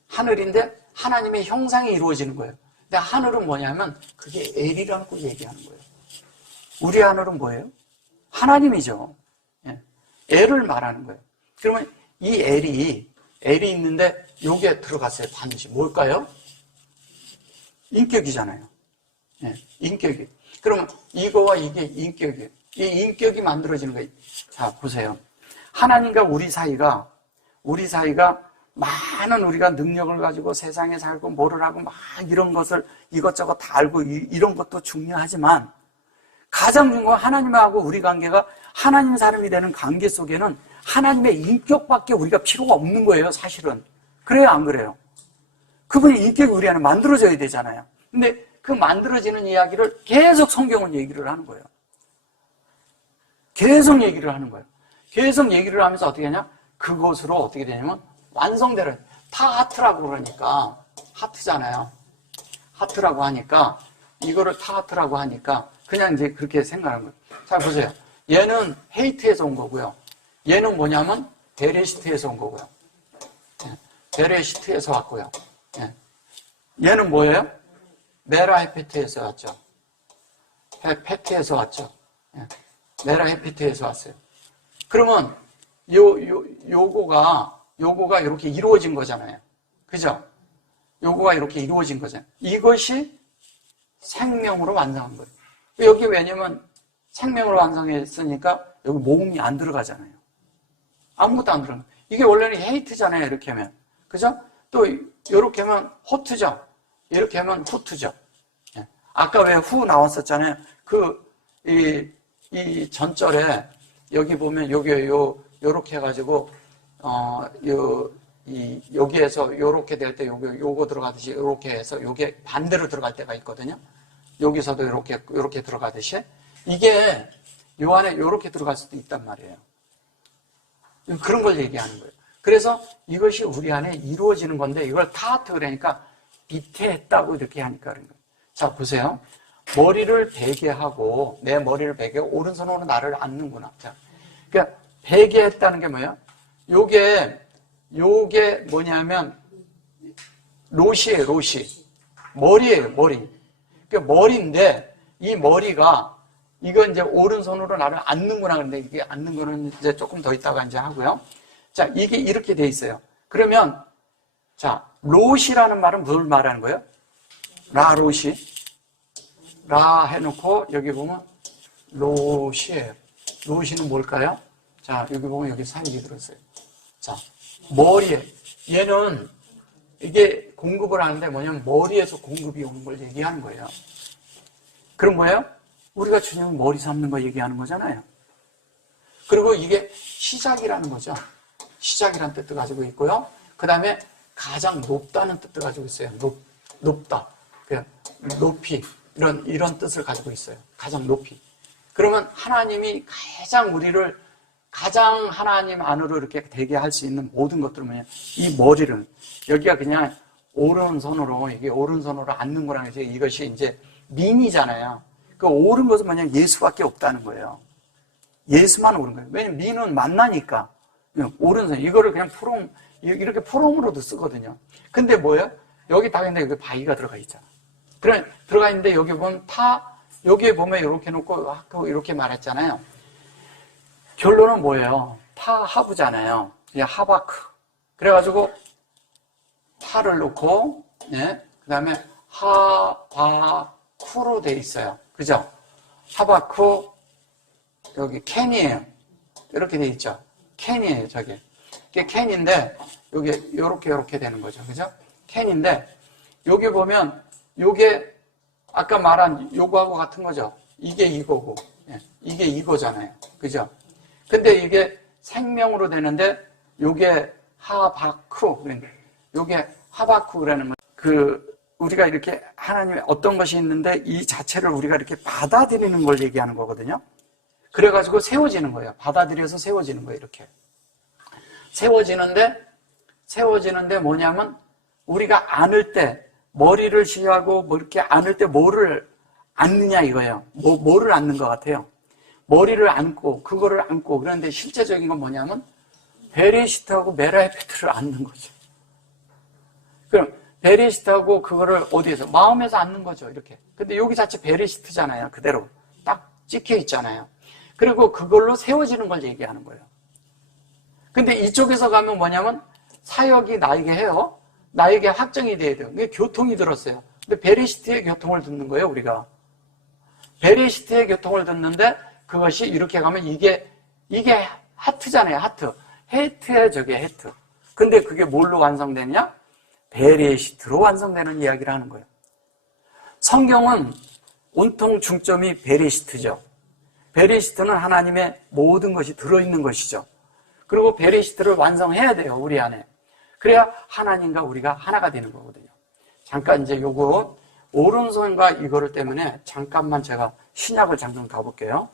하늘인데 하나님의 형상이 이루어지는 거예요. 근데 하늘은 뭐냐면 그게 엘이라고 얘기하는 거예요. 우리 하늘은 뭐예요? 하나님이죠. 예. 엘을 말하는 거예요. 그러면 이 엘이 있는데 요게 들어갔어요. 반드시. 뭘까요? 인격이잖아요. 예. 인격이. 그러면 이거와 이게 인격이에요. 이 인격이 만들어지는 거예요. 자, 보세요. 하나님과 우리 사이가 많은 우리가 능력을 가지고 세상에 살고 뭐를 하고 막 이런 것을 이것저것 다 알고 이런 것도 중요하지만 가장 중요한 건 하나님하고 우리 관계가 하나님 사람이 되는 관계 속에는 하나님의 인격밖에 우리가 필요가 없는 거예요, 사실은. 그래요, 안 그래요? 그분의 인격이 우리 안에 만들어져야 되잖아요. 근데 그 만들어지는 이야기를 계속 성경은 얘기를 하는 거예요. 계속 얘기를 하는 거예요. 계속 얘기를 하면서 어떻게 하냐? 그것으로 어떻게 되냐면 완성되는, 다 하트라고 그러니까, 하트잖아요. 하트라고 하니까, 이거를 다 하트라고 하니까, 그냥 이제 그렇게 생각하는 거예요. 자, 보세요. 얘는 헤이트에서 온 거고요. 얘는 뭐냐면, 베레시트에서 온 거고요. 베레시트에서 왔고요. 얘는 뭐예요? 메라헤페트에서 왔죠. 페트에서 왔죠. 메라헤페트에서 왔어요. 그러면, 요거가 이렇게 이루어진 거잖아요. 그죠? 요거가 이렇게 이루어진 거잖아요. 이것이 생명으로 완성한 거예요. 여기 왜냐면 생명으로 완성했으니까 여기 모음이 안 들어가잖아요. 아무것도 안 들어가요. 이게 원래는 헤이트잖아요. 이렇게 하면. 그죠? 또 이렇게 하면 호트죠. 이렇게 하면 후트죠. 아까 왜 후 나왔었잖아요. 이 전절에 여기 보면 요렇게 해가지고 여기에서 요렇게 될 때 요거 들어가듯이 요렇게 해서 요게 반대로 들어갈 때가 있거든요. 여기서도 요렇게 들어가듯이 이게 요 안에 요렇게 들어갈 수도 있단 말이에요. 그런 걸 얘기하는 거예요. 그래서 이것이 우리 안에 이루어지는 건데 이걸 타하트 그러니까 비태했다고 이렇게 하니까 그런 거예요. 자, 보세요. 머리를 베게 하고 내 머리를 베게 하고 오른손으로 나를 안는구나. 자, 그러니까 베게 했다는 게 뭐예요? 요게 뭐냐면 롯이에요, 롯이. 머리예요, 머리. 그러니까 머리인데 이 머리가 이건 이제 오른손으로 나를 안는구나. 그런데 이게 안는 거는 이제 조금 더 있다가 이제 하고요. 자, 이게 이렇게 돼 있어요. 그러면 자, 롯이라는 말은 뭘 말하는 거예요? 롯이. 라 해놓고 여기 보면 롯이에요. 롯이는 뭘까요? 자, 여기 보면 여기 사역이 들었어요. 자, 머리에. 얘는 이게 공급을 하는데 뭐냐면 머리에서 공급이 오는 걸 얘기하는 거예요. 그럼 뭐예요? 우리가 주님 머리 삼는 거 얘기하는 거잖아요. 그리고 이게 시작이라는 거죠. 시작이라는 뜻도 가지고 있고요. 그 다음에 가장 높다는 뜻도 가지고 있어요. 높다. 높이. 이런 뜻을 가지고 있어요. 가장 높이. 그러면 하나님이 가장 하나님 안으로 이렇게 되게 할 수 있는 모든 것들은 뭐냐? 이 머리를, 여기가 그냥 오른손으로, 이게 오른손으로 앉는 거랑 이것이 이제 민이잖아요. 그 옳은 것은 뭐냐? 예수밖에 없다는 거예요. 예수만 옳은 거예요. 왜냐면 민은 만나니까. 오른손, 이거를 그냥 이렇게 포럼으로도 쓰거든요. 근데 뭐예요? 여기 딱 있는데 여기 바위가 들어가 있잖아. 들어가 있는데 여기 보면 여기에 보면 이렇게 놓고 이렇게 말했잖아요. 결론은 뭐예요? 하부잖아요. 그냥 하바크. 그래가지고 타를 놓고 그 다음에 하바쿠로 돼 있어요. 그죠? 하바쿠 여기 캔이에요. 이렇게 돼 있죠. 캔이에요. 저게. 이게 캔인데 여기 요렇게 되는 거죠. 그죠? 캔인데 여기 보면 요게 아까 말한 요거하고 같은 거죠. 이게 이거고 이게 이거잖아요. 그죠? 근데 이게 생명으로 되는데 요게 하바쿠, 요게 하바쿠라는 우리가 이렇게 하나님의 어떤 것이 있는데 이 자체를 우리가 이렇게 받아들이는 걸 얘기하는 거거든요. 그래가지고 세워지는 거예요. 받아들여서 세워지는 거예요. 이렇게 세워지는데 뭐냐면 우리가 안을 때 머리를 시하고 뭐 이렇게 안을 때 뭐를 안느냐 이거예요. 뭐를 안는 것 같아요. 머리를 안고 그거를 안고 그런데 실제적인 건 뭐냐면 베레시트하고 메라헤페트를 안는 거죠. 그럼 베레시트하고 그거를 어디에서? 마음에서 안는 거죠. 이렇게. 근데 여기 자체 베레시트잖아요. 그대로 딱 찍혀 있잖아요. 그리고 그걸로 세워지는 걸 얘기하는 거예요. 근데 이쪽에서 가면 뭐냐면 사역이 나에게 해요. 나에게 확정이 돼야 돼요. 이게 교통이 들었어요. 근데 베레시트의 교통을 듣는 거예요, 우리가. 베레시트의 교통을 듣는데 그것이 이렇게 가면 이게 하트잖아요, 하트. 헤이트에 저게 헤트. 근데 그게 뭘로 완성되냐? 베레시트로 완성되는 이야기를 하는 거예요. 성경은 온통 중점이 베레시트죠. 베레시트는 하나님의 모든 것이 들어있는 것이죠. 그리고 베레시트를 완성해야 돼요, 우리 안에. 그래야 하나님과 우리가 하나가 되는 거거든요. 잠깐 이제 요거 오른손과 이거를 때문에 잠깐만 제가 신약을 잠깐 가볼게요.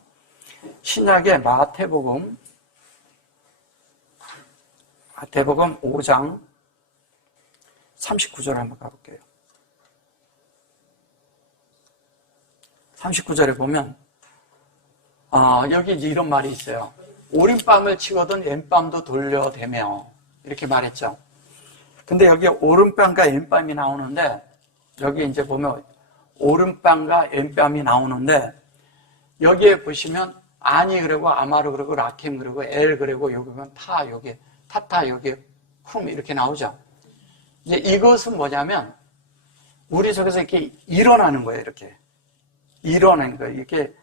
신약의 마태복음 5장 39절 한번 가볼게요. 39절에 보면 여기 이제 이런 말이 있어요. 오른뺨을 치거든 왼뺨도 돌려대며 이렇게 말했죠. 근데 여기 오른뺨과 왼뺨이 나오는데 여기 이제 보면 오른뺨과 왼뺨이 나오는데 여기에 보시면 아니 그리고 아마르 그리고 라켐 그리고 엘 그리고 여기 보면 타 여기 타타 여기 쿰 이렇게 나오죠. 이제 이것은 뭐냐면 우리 속에서 이렇게 일어나는 거예요. 이렇게 일어나는 거예요. 이렇게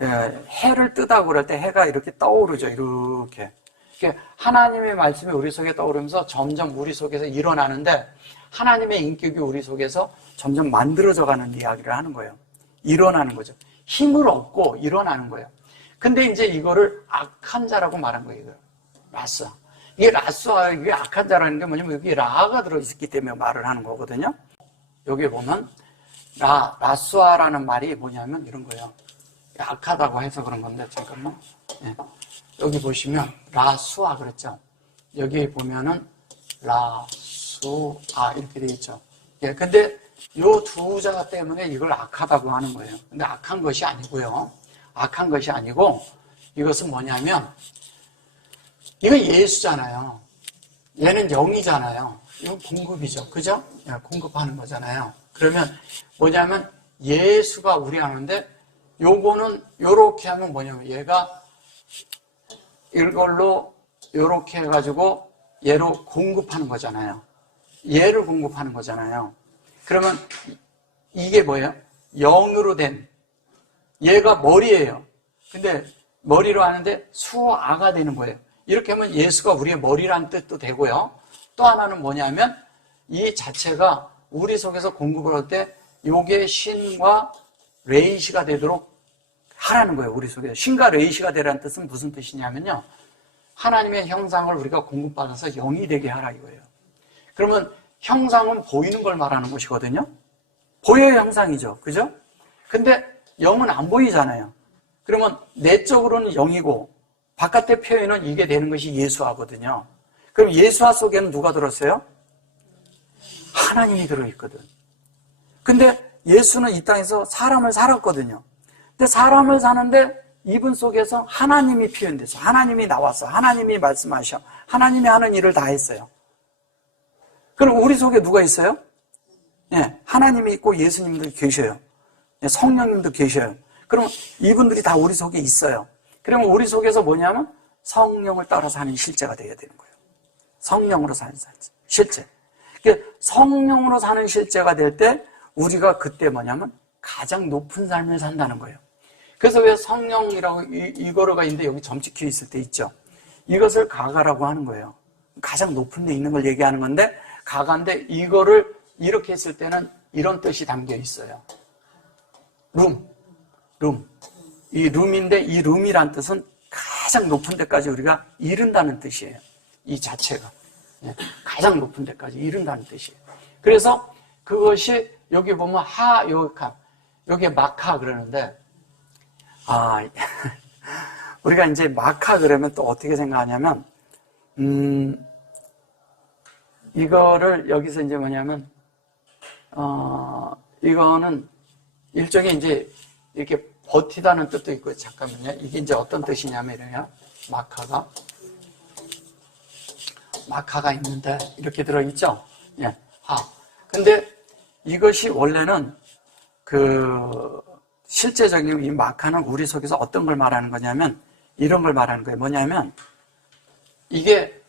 해를 뜨다고 그럴 때 해가 이렇게 떠오르죠. 이렇게 하나님의 말씀이 우리 속에 떠오르면서 점점 우리 속에서 일어나는데 하나님의 인격이 우리 속에서 점점 만들어져 가는 이야기를 하는 거예요. 일어나는 거죠. 힘을 얻고 일어나는 거예요. 근데 이제 이거를 악한 자라고 말한 거예요. 이거. 라스와. 이게 라스와 이게 악한 자라는 게 뭐냐면 여기 라가 들어있기 때문에 말을 하는 거거든요. 여기 보면 라스와라는 말이 뭐냐면 이런 거예요. 악하다고 해서 그런 건데 잠깐만. 네. 여기 보시면 라수아 그랬죠. 여기 보면은 라수아 이렇게 돼 있죠. 예, 근데 요 두 자 때문에 이걸 악하다고 하는 거예요. 근데 악한 것이 아니고요. 악한 것이 아니고 이것은 뭐냐면 이건 예수잖아요. 얘는 영이잖아요. 이건 공급이죠. 그죠? 예, 공급하는 거잖아요. 그러면 뭐냐면 예수가 우리 하는데 요거는 요렇게 하면 뭐냐면 얘가 이걸로 요렇게 해가지고 얘로 공급하는 거잖아요. 얘를 공급하는 거잖아요. 그러면 이게 뭐예요? 영으로 된 얘가 머리예요. 근데 머리로 하는데 수아가 되는 거예요. 이렇게 하면 예수가 우리의 머리란 뜻도 되고요. 또 하나는 뭐냐면 이 자체가 우리 속에서 공급을 할 때 요게 신과 레이시가 되도록 하라는 거예요. 우리 속에 신과 레이시가 되라는 뜻은 무슨 뜻이냐면요. 하나님의 형상을 우리가 공급받아서 영이 되게 하라 이거예요. 그러면 형상은 보이는 걸 말하는 것이거든요. 보여야 형상이죠. 그죠? 근데 영은 안 보이잖아요. 그러면 내적으로는 영이고 바깥의 표현은 이게 되는 것이 예수화거든요. 그럼 예수화 속에는 누가 들었어요? 하나님이 들어있거든. 근데 예수는 이 땅에서 사람을 살았거든요. 근데 사람을 사는데 이분 속에서 하나님이 표현돼서 하나님이 나와서 하나님이 말씀하셔 하나님이 하는 일을 다 했어요. 그럼 우리 속에 누가 있어요? 네, 하나님이 있고 예수님도 계셔요. 네, 성령님도 계셔요. 그럼 이분들이 다 우리 속에 있어요. 그러면 우리 속에서 뭐냐면 성령을 따라 사는 실제가 되어야 되는 거예요. 성령으로 사는 실제. 성령으로 사는 실제가 될 때 우리가 그때 뭐냐면 가장 높은 삶을 산다는 거예요. 그래서 왜 성령이라고 이거로가 있는데 여기 점 찍혀 있을 때 있죠. 이것을 가가라고 하는 거예요. 가장 높은 데 있는 걸 얘기하는 건데 가가인데 이거를 이렇게 했을 때는 이런 뜻이 담겨 있어요. 룸. 이 룸인데 이 룸이란 뜻은 가장 높은 데까지 우리가 이른다는 뜻이에요. 이 자체가. 가장 높은 데까지 이른다는 뜻이에요. 그래서 그것이 여기 보면 여기 마카 그러는데 우리가 이제 마카 그러면 또 어떻게 생각하냐면 이거를 여기서 이제 뭐냐면 이거는 일종의 이제 이렇게 버티다는 뜻도 있고 잠깐만요. 이게 이제 어떤 뜻이냐면 이래요. 마카가 있는데 이렇게 들어있죠. 예. 근데 이것이 원래는 실제적인 이 마카는 우리 속에서 어떤 걸 말하는 거냐면 이런 걸 말하는 거예요. 뭐냐면 이게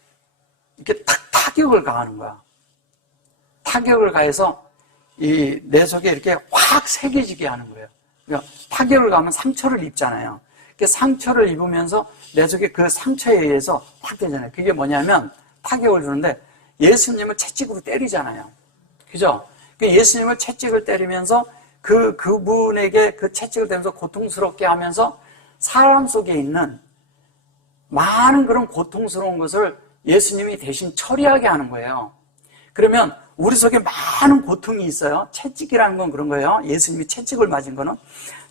이렇게 타격을 가하는 거야. 타격을 가해서 내 속에 이렇게 확 새겨지게 하는 거예요. 그러니까 타격을 가하면 상처를 입잖아요. 상처를 입으면서 내 속에 그 상처에 의해서 탁 되잖아요. 그게 뭐냐면 타격을 주는데 예수님을 채찍으로 때리잖아요. 그죠? 예수님을 채찍을 때리면서 그분에게 그 채찍을 때면서 고통스럽게 하면서 사람 속에 있는 많은 그런 고통스러운 것을 예수님이 대신 처리하게 하는 거예요. 그러면 우리 속에 많은 고통이 있어요. 채찍이라는 건 그런 거예요. 예수님이 채찍을 맞은 거는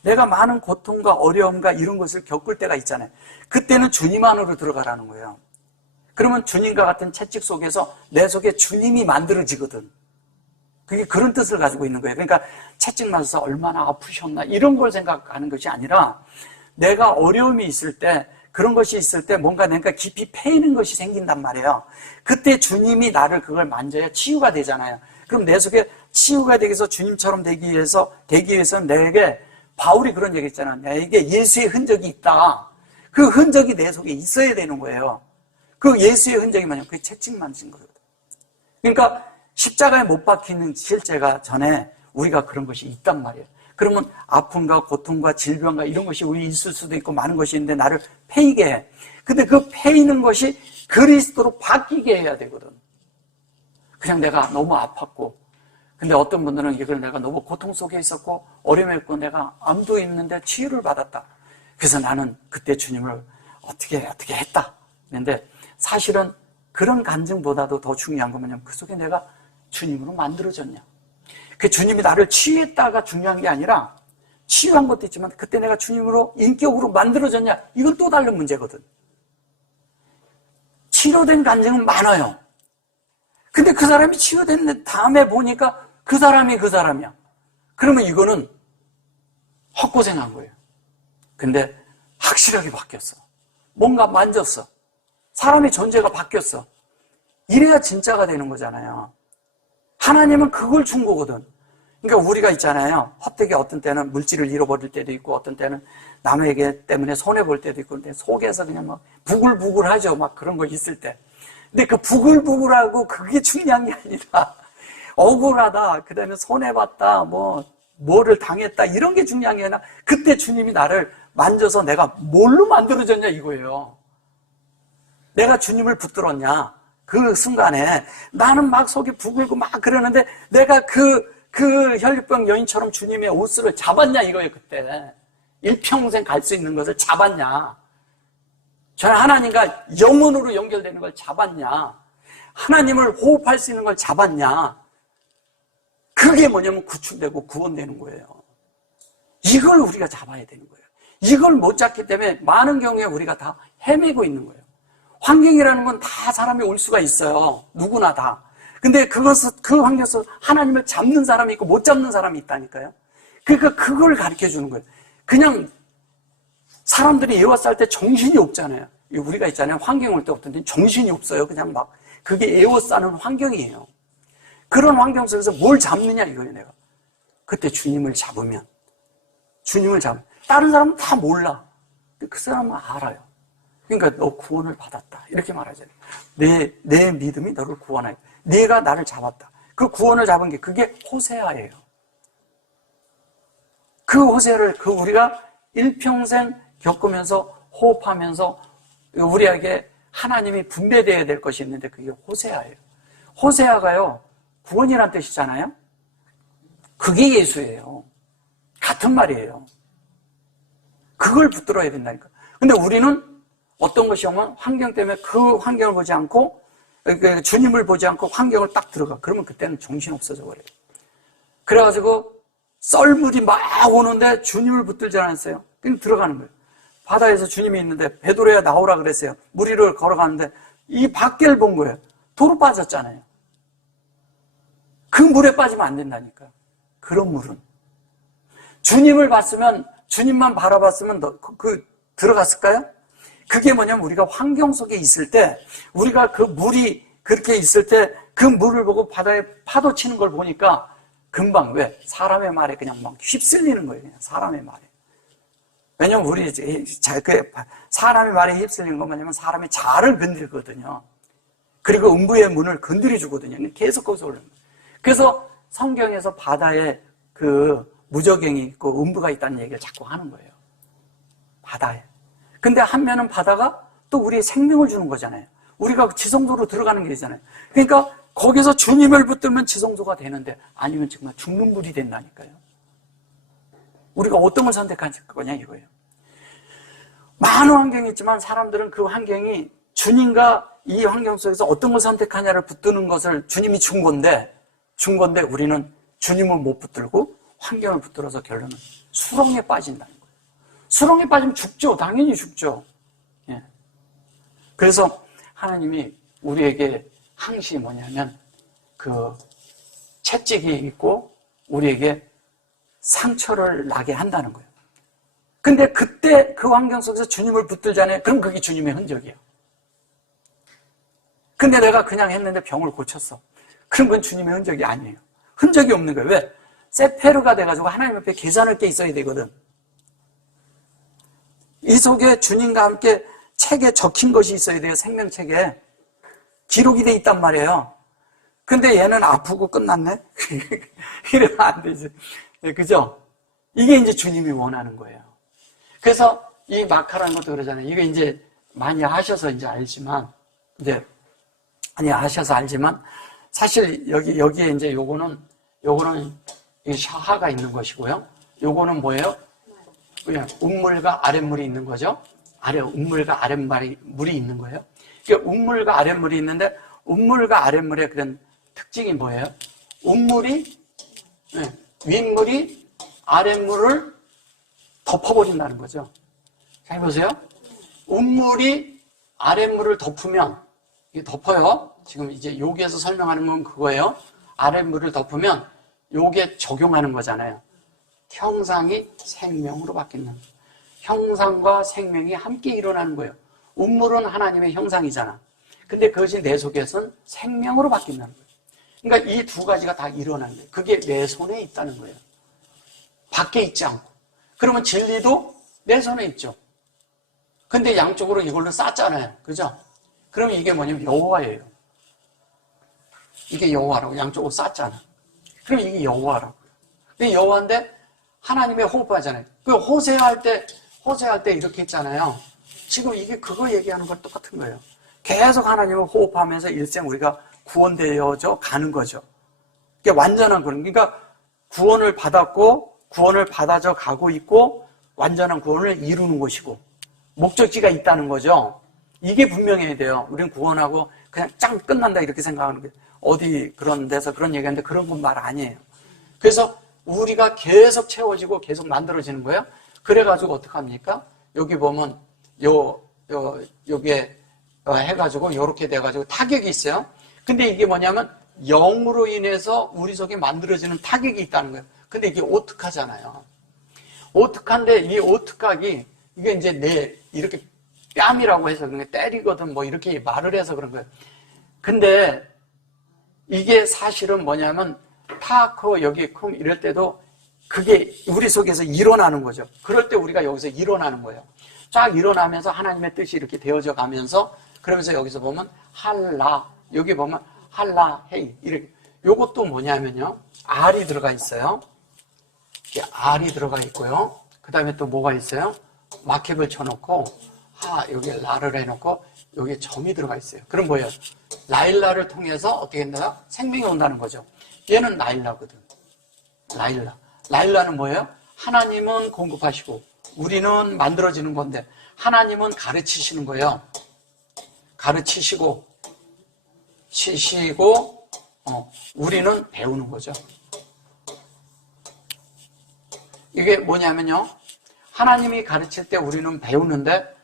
내가 많은 고통과 어려움과 이런 것을 겪을 때가 있잖아요. 그때는 주님 안으로 들어가라는 거예요. 그러면 주님과 같은 채찍 속에서 내 속에 주님이 만들어지거든. 그게 그런 뜻을 가지고 있는 거예요. 그러니까 채찍 맞아서 얼마나 아프셨나 이런 걸 생각하는 것이 아니라 내가 어려움이 있을 때 그런 것이 있을 때 뭔가 내가 깊이 패이는 것이 생긴단 말이에요. 그때 주님이 나를 그걸 만져야 치유가 되잖아요. 그럼 내 속에 치유가 되기 위해서 주님처럼 되기 위해서는 내게 바울이 그런 얘기 했잖아요. 내게 예수의 흔적이 있다. 그 흔적이 내 속에 있어야 되는 거예요. 그 예수의 흔적이 뭐냐면 그게 채찍 만진 거거든. 그러니까 십자가에 못 박히는 실제가 전에 우리가 그런 것이 있단 말이에요. 그러면 아픔과 고통과 질병과 이런 것이 우리 있을 수도 있고 많은 것이 있는데 나를 패이게 해. 근데 그 패이는 것이 그리스도로 바뀌게 해야 되거든. 그냥 내가 너무 아팠고 근데 어떤 분들은 이걸 내가 너무 고통 속에 있었고 어려움에 있고 내가 암도 있는데 치유를 받았다. 그래서 나는 그때 주님을 어떻게 했다. 그런데 사실은 그런 간증보다도 더 중요한 건 뭐냐면 그 속에 내가 주님으로 만들어졌냐. 그 주님이 나를 치유했다가 중요한 게 아니라 치유한 것도 있지만 그때 내가 주님으로 인격으로 만들어졌냐. 이건 또 다른 문제거든. 치료된 간증은 많아요. 근데 그 사람이 치유된 다음에 보니까 그 사람이 그 사람이야. 그러면 이거는 헛고생한 거예요. 근데 확실하게 바뀌었어. 뭔가 만졌어. 사람의 존재가 바뀌었어. 이래야 진짜가 되는 거잖아요. 하나님은 그걸 준 거거든. 그러니까 우리가 있잖아요. 헛되게 어떤 때는 물질을 잃어버릴 때도 있고 어떤 때는 남에게 때문에 손해볼 때도 있고 근데 속에서 그냥 막 부글부글하죠. 막 그런 거 있을 때. 근데 그 부글부글하고 그게 중요한 게 아니라 억울하다, 그 다음에 손해봤다, 뭐를 당했다 이런 게 중요한 게 아니라 그때 주님이 나를 만져서 내가 뭘로 만들어졌냐 이거예요. 내가 주님을 붙들었냐. 그 순간에 나는 막 속이 부글고 막 그러는데 내가 그 혈류병 여인처럼 주님의 옷을 잡았냐 이거예요. 그때 일평생 갈 수 있는 것을 잡았냐. 저는 하나님과 영혼으로 연결되는 걸 잡았냐. 하나님을 호흡할 수 있는 걸 잡았냐. 그게 뭐냐면 구출되고 구원되는 거예요. 이걸 우리가 잡아야 되는 거예요. 이걸 못 잡기 때문에 많은 경우에 우리가 다 헤매고 있는 거예요. 환경이라는 건 다 사람이 올 수가 있어요. 누구나 다. 근데 그 환경에서 하나님을 잡는 사람이 있고 못 잡는 사람이 있다니까요. 그러니까 그걸 가르쳐 주는 거예요. 그냥 사람들이 애워싸 할 때 정신이 없잖아요. 우리가 있잖아요. 환경 올 때 어떤 때 정신이 없어요. 그냥 막 그게 애워싸는 환경이에요. 그런 환경 속에서 뭘 잡느냐 이거예요. 내가 그때 주님을 잡으면 다른 사람은 다 몰라. 근데 그 사람은 알아요. 그러니까 너 구원을 받았다 이렇게 말하잖아요. 내 믿음이 너를 구원하여 네가 나를 잡았다. 그 구원을 잡은 게 그게 호세아예요. 그 호세아를 우리가 일평생 겪으면서 호흡하면서 우리에게 하나님이 분배되어야 될 것이 있는데 그게 호세아예요. 호세아가요 구원이란 뜻이잖아요. 그게 예수예요. 같은 말이에요. 그걸 붙들어야 된다니까. 근데 우리는 어떤 것이 오면 환경 때문에 그 환경을 보지 않고 주님을 보지 않고 환경을 딱 들어가. 그러면 그때는 정신 없어져 버려요. 그래가지고 썰물이 막 오는데 주님을 붙들지 않았어요. 그냥 들어가는 거예요. 바다에서 주님이 있는데 베드로야 나오라 그랬어요. 물 위를 걸어가는데 이 밖을 본 거예요. 도로 빠졌잖아요. 그 물에 빠지면 안 된다니까요. 그런 물은 주님을 봤으면 주님만 바라봤으면 들어갔을까요? 그게 뭐냐면 우리가 환경 속에 있을 때 우리가 그 물이 그렇게 있을 때 그 물을 보고 바다에 파도 치는 걸 보니까 금방 왜? 사람의 말에 그냥 막 휩쓸리는 거예요. 그냥 사람의 말에. 왜냐면 우리 사람의 말에 휩쓸리는 건 뭐냐면 사람의 자아를 건드리거든요. 그리고 음부의 문을 건드려 주거든요. 계속 거기서 올라오는 거예요. 그래서 성경에서 바다에 그 무저갱이 있고 음부가 있다는 얘기를 자꾸 하는 거예요. 바다에. 근데 한 면은 바다가 또 우리의 생명을 주는 거잖아요. 우리가 지성소로 들어가는 길이잖아요. 그러니까 거기서 주님을 붙들면 지성소가 되는데 아니면 정말 죽는 물이 된다니까요. 우리가 어떤 걸 선택할 거냐 이거예요. 많은 환경이 있지만 사람들은 그 환경이 주님과 이 환경 속에서 어떤 걸 선택하냐를 붙드는 것을 주님이 준 건데 우리는 주님을 못 붙들고 환경을 붙들어서 결론은 수렁에 빠진다는 거예요. 수렁에 빠지면 죽죠. 당연히 죽죠. 예. 그래서 하나님이 우리에게 항시 뭐냐면 그 채찍이 있고 우리에게 상처를 나게 한다는 거예요. 근데 그때 그 환경 속에서 주님을 붙들잖아요. 그럼 그게 주님의 흔적이에요. 근데 내가 그냥 했는데 병을 고쳤어. 그럼 그건 주님의 흔적이 아니에요. 흔적이 없는 거예요. 왜? 세페르가 돼가지고 하나님 앞에 계산할 게 있어야 되거든. 이 속에 주님과 함께 책에 적힌 것이 있어야 돼요. 생명책에. 기록이 돼 있단 말이에요. 근데 얘는 아프고 끝났네? 이러면 안 되지. 그죠? 이게 이제 주님이 원하는 거예요. 그래서 이 마카라는 것도 그러잖아요. 이거 이제 많이 하셔서 이제 알지만, 아니, 하셔서 알지만, 사실 여기에 이제 요거는 이 샤하가 있는 것이고요. 요거는 뭐예요? 그냥 웃물과 아랫물이 있는 거죠. 웃물과 아랫물이 있는 거예요. 그러니까 웃물과 아랫물이 있는데, 웃물과 아랫물의 그런 특징이 뭐예요? 웃물이, 윗물이 아랫물을 덮어버린다는 거죠. 잘 보세요. 웃물이 아랫물을 덮으면, 이게 덮어요. 지금 이제 여기에서 설명하는 건 그거예요. 아랫물을 덮으면 요게 적용하는 거잖아요. 형상이 생명으로 바뀌는 거예요. 형상과 생명이 함께 일어나는 거예요. 웃물은 하나님의 형상이잖아. 근데 그것이 내 속에서는 생명으로 바뀐다는 거예요. 그러니까 이 두 가지가 다 일어나는 거예요. 그게 내 손에 있다는 거예요. 밖에 있지 않고. 그러면 진리도 내 손에 있죠. 근데 양쪽으로 이걸로 쌌잖아요. 그죠? 그럼 이게 뭐냐면 여호와예요. 이게 여호와라고 양쪽으로 쌌잖아. 그럼 이게 여호와라고. 근데 여호와인데 하나님의 호흡하잖아요. 그 호세할 때 이렇게 했잖아요. 지금 이게 그거 얘기하는 거 똑같은 거예요. 계속 하나님을 호흡하면서 일생 우리가 구원되어져 가는 거죠. 그게 완전한 그런. 그러니까 구원을 받았고 구원을 받아져 가고 있고 완전한 구원을 이루는 것이고 목적지가 있다는 거죠. 이게 분명해야 돼요. 우리는 구원하고 그냥 짱 끝난다 이렇게 생각하는 게 어디 그런 데서 그런 얘기하는데 그런 건 말 아니에요. 그래서 우리가 계속 채워지고 계속 만들어지는 거예요. 그래가지고 어떡합니까? 여기 보면 요게 해가지고 요렇게 돼가지고 타격이 있어요. 근데 이게 뭐냐면 영으로 인해서 우리 속에 만들어지는 타격이 있다는 거예요. 근데 이게 오특하잖아요. 오특한데 이 오특하기 이게 이제 이렇게 뺨이라고 해서 그런 게 때리거든 뭐 이렇게 말을 해서 그런 거예요. 근데 이게 사실은 뭐냐면 타코 여기 쿵 이럴 때도 그게 우리 속에서 일어나는 거죠. 그럴 때 우리가 여기서 일어나는 거예요. 쫙 일어나면서 하나님의 뜻이 이렇게 되어져 가면서 그러면서 여기서 보면 할라 여기 보면 할라 헤이 이렇게 요것도 뭐냐면요. 알이 들어가 있어요. 이렇게 알이 들어가 있고요. 그 다음에 또 뭐가 있어요? 마켓을 쳐놓고 여기 라를 해놓고 여기에 점이 들어가 있어요. 그럼 뭐예요? 라일라를 통해서 어떻게 된다? 생명이 온다는 거죠. 얘는 라일라거든. 라일라는 뭐예요? 하나님은 공급하시고 우리는 만들어지는 건데 하나님은 가르치시는 거예요. 가르치시고 치시고 우리는 배우는 거죠. 이게 뭐냐면요. 하나님이 가르칠 때 우리는 배우는데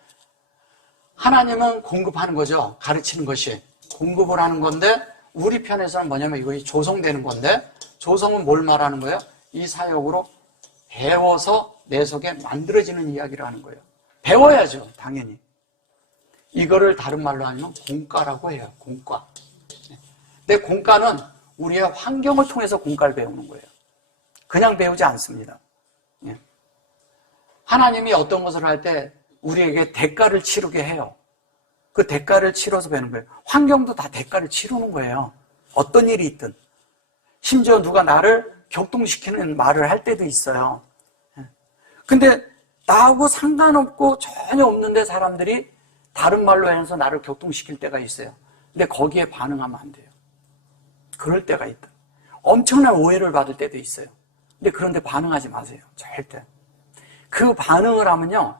하나님은 공급하는 거죠. 가르치는 것이. 공급을 하는 건데 우리 편에서는 뭐냐면 이것이 조성되는 건데 조성은 뭘 말하는 거예요? 이 사역으로 배워서 내 속에 만들어지는 이야기를 하는 거예요. 배워야죠. 당연히. 이거를 다른 말로 하면 공과라고 해요. 공과. 근데 공과는 우리의 환경을 통해서 공과를 배우는 거예요. 그냥 배우지 않습니다. 하나님이 어떤 것을 할 때 우리에게 대가를 치르게 해요. 그 대가를 치러서 배우는 거예요. 환경도 다 대가를 치르는 거예요. 어떤 일이 있든. 심지어 누가 나를 격동시키는 말을 할 때도 있어요. 근데 나하고 상관없고 전혀 없는데 사람들이 다른 말로 해서 나를 격동시킬 때가 있어요. 근데 거기에 반응하면 안 돼요. 그럴 때가 있다. 엄청난 오해를 받을 때도 있어요. 근데 그런데 반응하지 마세요. 절대. 그 반응을 하면요,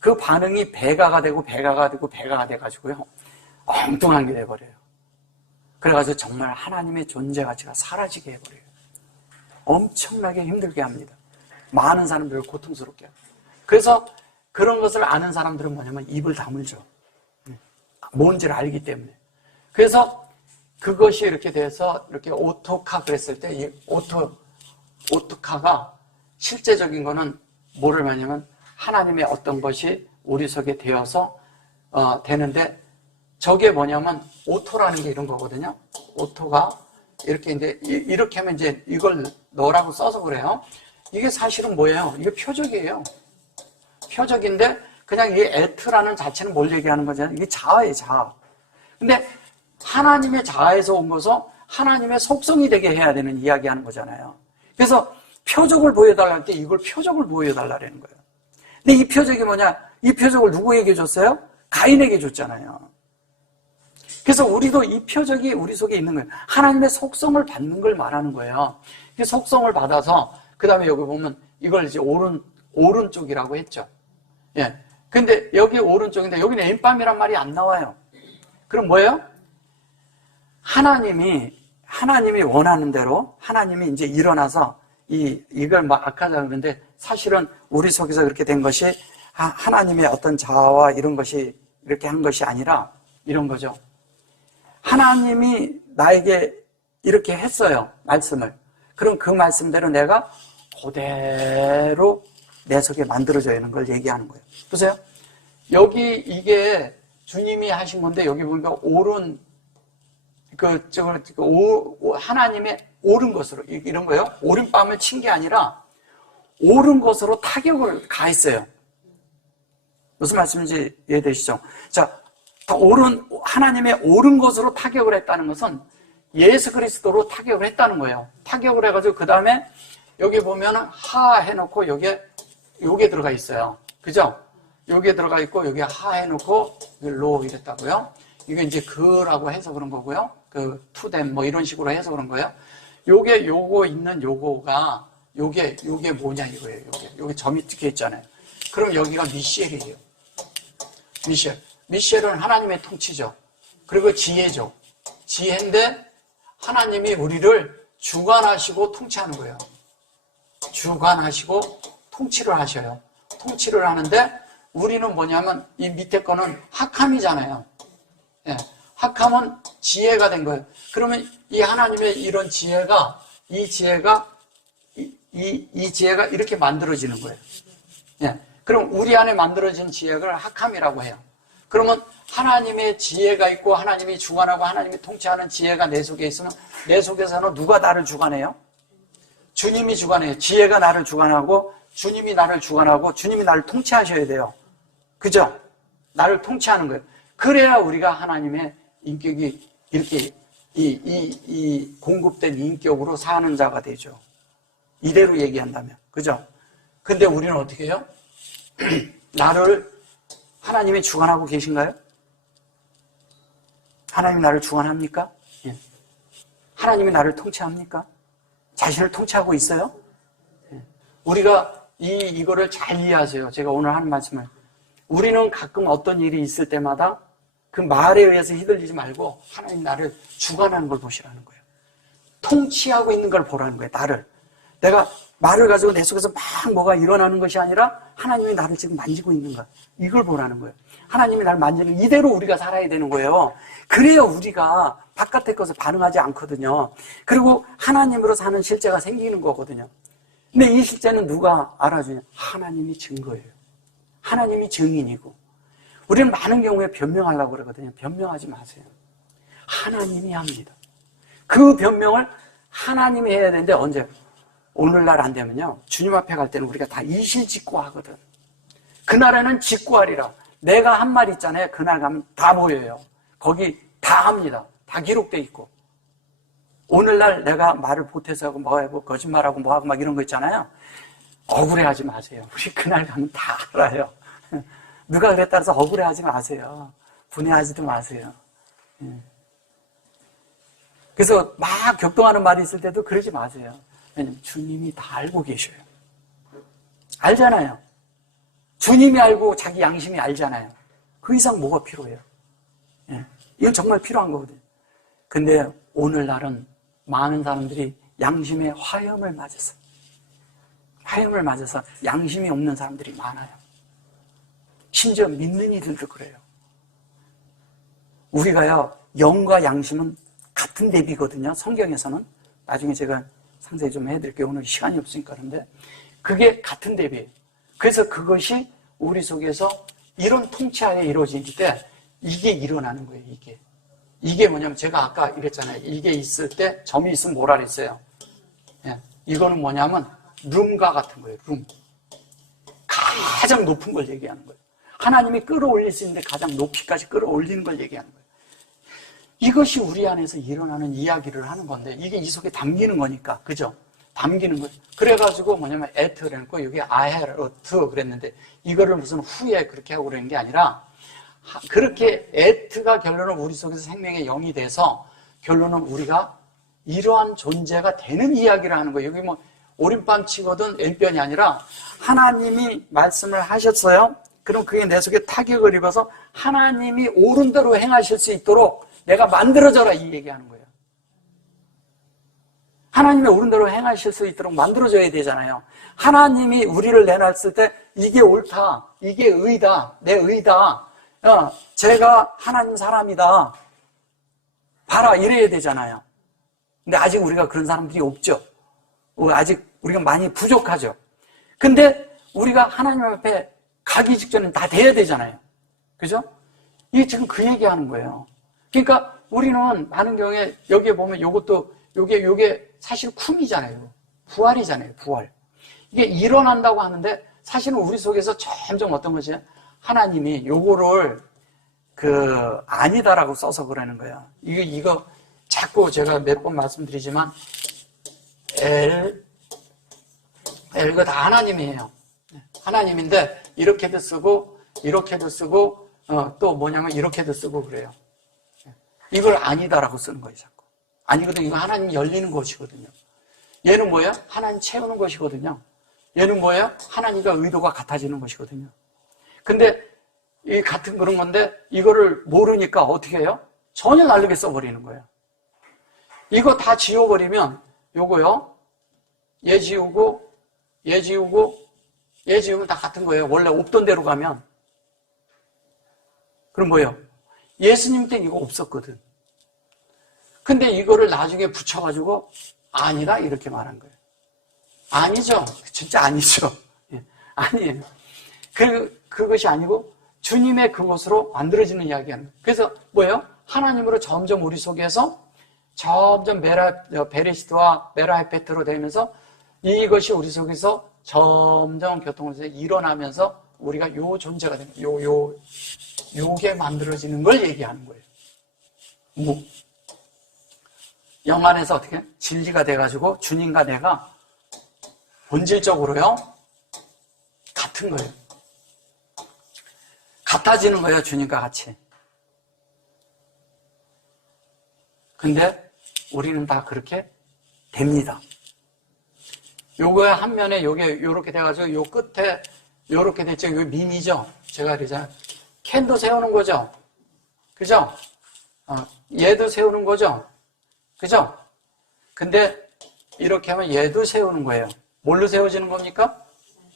그 반응이 배가가 되고 배가가 되고 배가가 돼가지고요, 엉뚱한 게 돼버려요. 그래가지고 정말 하나님의 존재 가치가 사라지게 해버려요. 엄청나게 힘들게 합니다. 많은 사람들을 고통스럽게 합니다. 그래서 그런 것을 아는 사람들은 뭐냐면 입을 다물죠. 뭔지를 알기 때문에. 그래서 그것이 이렇게 돼서 이렇게 오토카 그랬을 때 이 오토카가 실제적인 거는 뭐를 말하냐면 하나님의 어떤 것이 우리 속에 되어서 되는데, 저게 뭐냐면 오토라는 게 이런 거거든요. 오토가 이렇게 이렇게 하면 이제 이걸 넣으라고 써서 그래요. 이게 사실은 뭐예요? 이게 표적이에요. 표적인데 그냥 이 에트라는 자체는 뭘 얘기하는 거잖아요. 이게 자아예요, 자아. 근데 하나님의 자아에서 온 것은 하나님의 속성이 되게 해야 되는 이야기하는 거잖아요. 그래서 표적을 보여달라 할 때 이걸 표적을 보여달라는 거예요. 근데 이 표적이 뭐냐? 이 표적을 누구에게 줬어요? 가인에게 줬잖아요. 그래서 우리도 이 표적이 우리 속에 있는 거예요. 하나님의 속성을 받는 걸 말하는 거예요. 이 속성을 받아서 그 다음에 여기 보면 이걸 이제 오른쪽이라고 했죠. 예. 근데 여기 오른쪽인데 여기는 엠밤이란 말이 안 나와요. 그럼 뭐예요? 하나님이 원하는 대로 하나님이 이제 일어나서 이걸 막 악하자 그러는데 사실은 우리 속에서 그렇게 된 것이 하나님의 어떤 자아와 이런 것이 이렇게 한 것이 아니라 이런 거죠. 하나님이 나에게 이렇게 했어요. 말씀을. 그럼 그 말씀대로 내가 그대로 내 속에 만들어져 있는 걸 얘기하는 거예요. 보세요. 여기 이게 주님이 하신 건데 여기 보니까 하나님의 옳은 것으로 이런 거예요. 오른밤을 친 게 아니라 옳은 것으로 타격을 가했어요. 무슨 말씀인지 이해되시죠? 자, 하나님의 옳은 것으로 타격을 했다는 것은 예수 그리스도로 타격을 했다는 거예요. 타격을 해가지고 그 다음에 여기 보면은 하 해놓고 요게 들어가 있어요. 그죠? 요게 들어가 있고 여기 하 해놓고 로 이랬다고요. 이게 이제 그라고 해서 그런 거고요. 그 투댐 뭐 이런 식으로 해서 그런 거예요. 요거 있는 요거가 요게 뭐냐 이거예요. 요게 점이 찍혀 있잖아요. 그럼 여기가 미셸이에요. 미셸은 하나님의 통치죠. 그리고 지혜죠. 지혜인데 하나님이 우리를 주관하시고 통치하는 거예요. 주관하시고 통치를 하셔요. 통치를 하는데 우리는 뭐냐면 이 밑에 거는 학함이잖아요. 예, 학함은 지혜가 된 거예요. 그러면 이 하나님의 이런 지혜가 이 지혜가 이렇게 만들어지는 거예요. 예, 그럼 우리 안에 만들어진 지혜를 학함이라고 해요. 그러면 하나님의 지혜가 있고 하나님이 주관하고 하나님이 통치하는 지혜가 내 속에 있으면 내 속에서는 누가 나를 주관해요? 주님이 주관해요. 지혜가 나를 주관하고 주님이 나를 주관하고 주님이 나를 통치하셔야 돼요. 그죠? 나를 통치하는 거예요. 그래야 우리가 하나님의 인격이 이렇게 이 공급된 인격으로 사는 자가 되죠. 이대로 얘기한다면. 그죠? 근데 우리는 어떻게 해요? 나를 하나님이 주관하고 계신가요? 하나님이 나를 주관합니까? 예. 하나님이 나를 통치합니까? 자신을 통치하고 있어요? 예. 우리가 이거를 잘 이해하세요. 제가 오늘 하는 말씀을. 우리는 가끔 어떤 일이 있을 때마다 그 말에 의해서 휘둘리지 말고 하나님 나를 주관하는 걸 보시라는 거예요. 통치하고 있는 걸 보라는 거예요. 나를. 내가 말을 가지고 내 속에서 막 뭐가 일어나는 것이 아니라 하나님이 나를 지금 만지고 있는 것. 이걸 보라는 거예요. 하나님이 나를 만지는 이대로 우리가 살아야 되는 거예요. 그래야 우리가 바깥의 것을 반응하지 않거든요. 그리고 하나님으로 사는 실제가 생기는 거거든요. 근데 이 실제는 누가 알아주냐? 하나님이 증거예요. 하나님이 증인이고. 우리는 많은 경우에 변명하려고 그러거든요. 변명하지 마세요. 하나님이 합니다. 그 변명을 하나님이 해야 되는데 언제? 오늘날 안 되면요. 주님 앞에 갈 때는 우리가 다 이실직고하거든. 그날에는 직고하리라. 내가 한 말 있잖아요. 그날 가면 다 보여요. 거기 다 합니다. 다 기록돼 있고. 오늘날 내가 말을 보태서 하고 뭐하고 거짓말하고 뭐하고 막 이런 거 있잖아요. 억울해하지 마세요. 우리 그날 가면 다 알아요. 누가 그랬다 해서 억울해하지 마세요. 분해하지도 마세요. 그래서 막 격동하는 말이 있을 때도 그러지 마세요. 왜냐면 주님이 다 알고 계셔요. 알잖아요. 주님이 알고 자기 양심이 알잖아요. 그 이상 뭐가 필요해요? 이건 정말 필요한 거거든요. 근데 오늘날은 많은 사람들이 양심의 화염을 맞았어요. 화염을 맞아서 양심이 없는 사람들이 많아요. 심지어 믿는 이들도 그래요. 우리가요, 영과 양심은 같은 대비거든요. 성경에서는. 나중에 제가 상세히 좀 해드릴게요. 오늘 시간이 없으니까. 그런데 그게 같은 대비예요. 그래서 그것이 우리 속에서 이런 통치하에 이루어질 때 이게 일어나는 거예요. 이게 뭐냐면 제가 아까 이랬잖아요. 이게 있을 때 점이 있으면 뭐라 그랬어요. 이거는 뭐냐면 룸과 같은 거예요. 룸. 가장 높은 걸 얘기하는 거예요. 하나님이 끌어올릴 수 있는데 가장 높이까지 끌어올리는 걸 얘기하는 거예요. 이것이 우리 안에서 일어나는 이야기를 하는 건데 이게 이 속에 담기는 거니까. 그죠? 담기는 거예요. 그래가지고 뭐냐면 에트를 해놓고 여기 아헤르트 그랬는데 이거를 무슨 후에 그렇게 하고 그러는 게 아니라 그렇게 에트가 결론은 우리 속에서 생명의 영이 돼서 결론은 우리가 이러한 존재가 되는 이야기를 하는 거예요. 여기 뭐 오른밤 치거든 왼편이 아니라 하나님이 말씀을 하셨어요. 그럼 그게 내 속에 타격을 입어서 하나님이 옳은 대로 행하실 수 있도록 내가 만들어져라 이 얘기하는 거예요. 하나님이 옳은 대로 행하실 수 있도록 만들어져야 되잖아요. 하나님이 우리를 내놨을 때 이게 옳다, 이게 의다, 내 의다, 제가 하나님 사람이다, 봐라 이래야 되잖아요. 근데 아직 우리가 그런 사람들이 없죠. 아직 우리가 많이 부족하죠. 근데 우리가 하나님 앞에 가기 직전에 다 돼야 되잖아요. 그죠? 이게 지금 그 얘기하는 거예요. 그러니까 우리는 많은 경우에 여기에 보면 요게 사실 쿰이잖아요. 부활이잖아요. 부활. 이게 일어난다고 하는데 사실은 우리 속에서 점점 어떤 거지? 하나님이 요거를 아니다라고 써서 그러는 거예요. 이거 자꾸 제가 몇 번 말씀드리지만 이거 다 하나님이에요. 하나님인데 이렇게도 쓰고 이렇게도 쓰고 또 뭐냐면 이렇게도 쓰고 그래요. 이걸 아니다라고 쓰는 거예요. 자꾸. 아니거든요. 이거 하나님 열리는 것이거든요. 얘는 뭐예요? 하나님 채우는 것이거든요. 얘는 뭐예요? 하나님과 의도가 같아지는 것이거든요. 근데 이 같은 그런 건데 이거를 모르니까 어떻게 해요? 전혀 다르게 써버리는 거예요. 이거 다 지워버리면 요거요. 얘 지우고 얘 지우고 얘 지우면 다 같은 거예요. 원래 없던 대로 가면. 그럼 뭐예요? 예수님 때 이거 없었거든. 근데 이거를 나중에 붙여가지고 아니다 이렇게 말한 거예요. 아니죠. 진짜 아니죠. 아니에요. 그것이 아니고 주님의 그것으로 만들어지는 이야기하는 거예요. 그래서 뭐예요? 하나님으로 점점 우리 속에서 점점 베레시트와 메라헤페트로 되면서 이것이 우리 속에서 점점 교통을 일어나면서 우리가 요 존재가 되는 거예요. 요게 만들어지는 걸 얘기하는 거예요. 뭐 영 안에서 어떻게 진리가 돼가지고 주님과 내가 본질적으로요 같은 거예요. 같아지는 거예요. 주님과 같이. 근데 우리는 다 그렇게 됩니다. 요거의 한 면에 요게 요렇게 돼가지고 요 끝에 요렇게 됐죠. 요 민이죠. 제가 그러잖아요. 캔도 세우는 거죠. 그죠? 얘도 세우는 거죠. 그죠? 근데 이렇게 하면 얘도 세우는 거예요. 뭘로 세워지는 겁니까?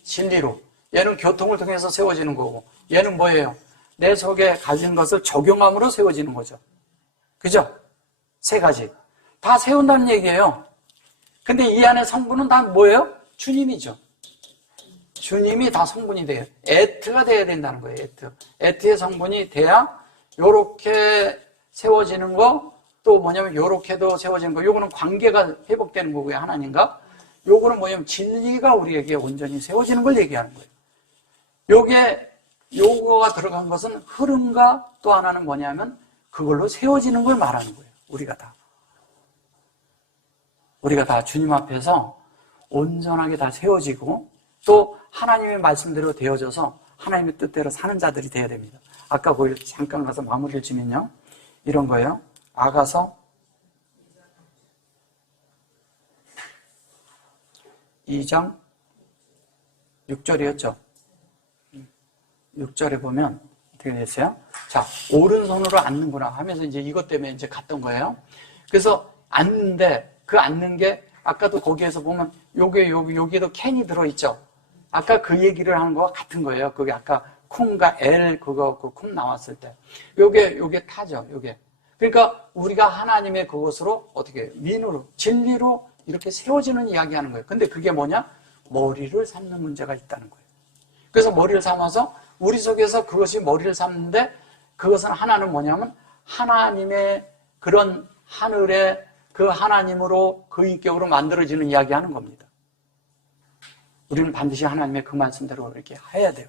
진리로. 얘는 교통을 통해서 세워지는 거고 얘는 뭐예요? 내 속에 가진 것을 적용함으로 세워지는 거죠. 그죠? 세 가지. 다 세운다는 얘기예요. 근데 이 안에 성분은 다 뭐예요? 주님이죠. 주님이 다 성분이 돼요. 에트가 돼야 된다는 거예요. 에트의 성분이 돼야 요렇게 세워지는 거, 또 뭐냐면 요렇게도 세워지는 거. 요거는 관계가 회복되는 거고요. 하나님과. 요거는 뭐냐면 진리가 우리에게 온전히 세워지는 걸 얘기하는 거예요. 요거가 들어간 것은 흐름과 또 하나는 뭐냐면 그걸로 세워지는 걸 말하는 거예요. 우리가 다 주님 앞에서 온전하게 다 세워지고 또 하나님의 말씀대로 되어져서 하나님의 뜻대로 사는 자들이 되어야 됩니다. 아까 거기 잠깐 가서 마무리를 지면요. 이런 거예요. 아가서 2장 6절이었죠. 6절에 보면 어떻게 됐어요? 자, 오른손으로 앉는구나 하면서 이제 이것 때문에 이제 갔던 거예요. 그래서 앉는데 그 앉는 게 아까도 거기에서 보면 여기에도 캔이 들어있죠. 아까 그 얘기를 하는 거와 같은 거예요. 그게 아까 콩과 엘 그 콩 나왔을 때. 요게 타죠. 요게. 그러니까 우리가 하나님의 그것으로 어떻게 민으로 진리로 이렇게 세워지는 이야기 하는 거예요. 근데 그게 뭐냐? 머리를 삼는 문제가 있다는 거예요. 그래서 머리를 삼아서 우리 속에서 그것이 머리를 삼는데 그것은 하나는 뭐냐면 하나님의 그런 하늘의 그 하나님으로 그 인격으로 만들어지는 이야기 하는 겁니다. 우리는 반드시 하나님의 그 말씀대로 이렇게 해야 돼요.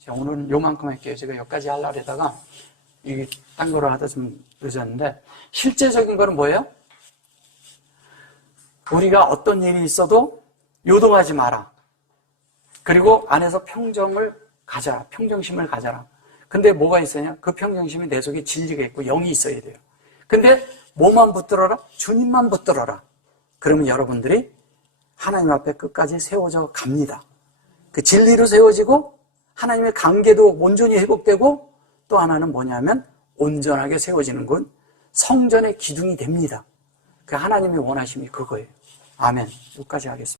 제가 오늘은 요만큼 할게요. 제가 여기까지 하려다가 이게 딴 거로 하다 좀 늦었는데 실제적인 거는 뭐예요? 우리가 어떤 일이 있어도 요동하지 마라. 그리고 안에서 평정을 가져라. 평정심을 가져라. 근데 뭐가 있어요? 그 평정심이 내 속에 진리가 있고 영이 있어야 돼요. 근데 뭐만 붙들어라? 주님만 붙들어라. 그러면 여러분들이 하나님 앞에 끝까지 세워져 갑니다. 그 진리로 세워지고 하나님의 관계도 온전히 회복되고 또 하나는 뭐냐면 온전하게 세워지는 건 성전의 기둥이 됩니다. 그 하나님의 원하심이 그거예요. 아멘. 여기까지 하겠습니다.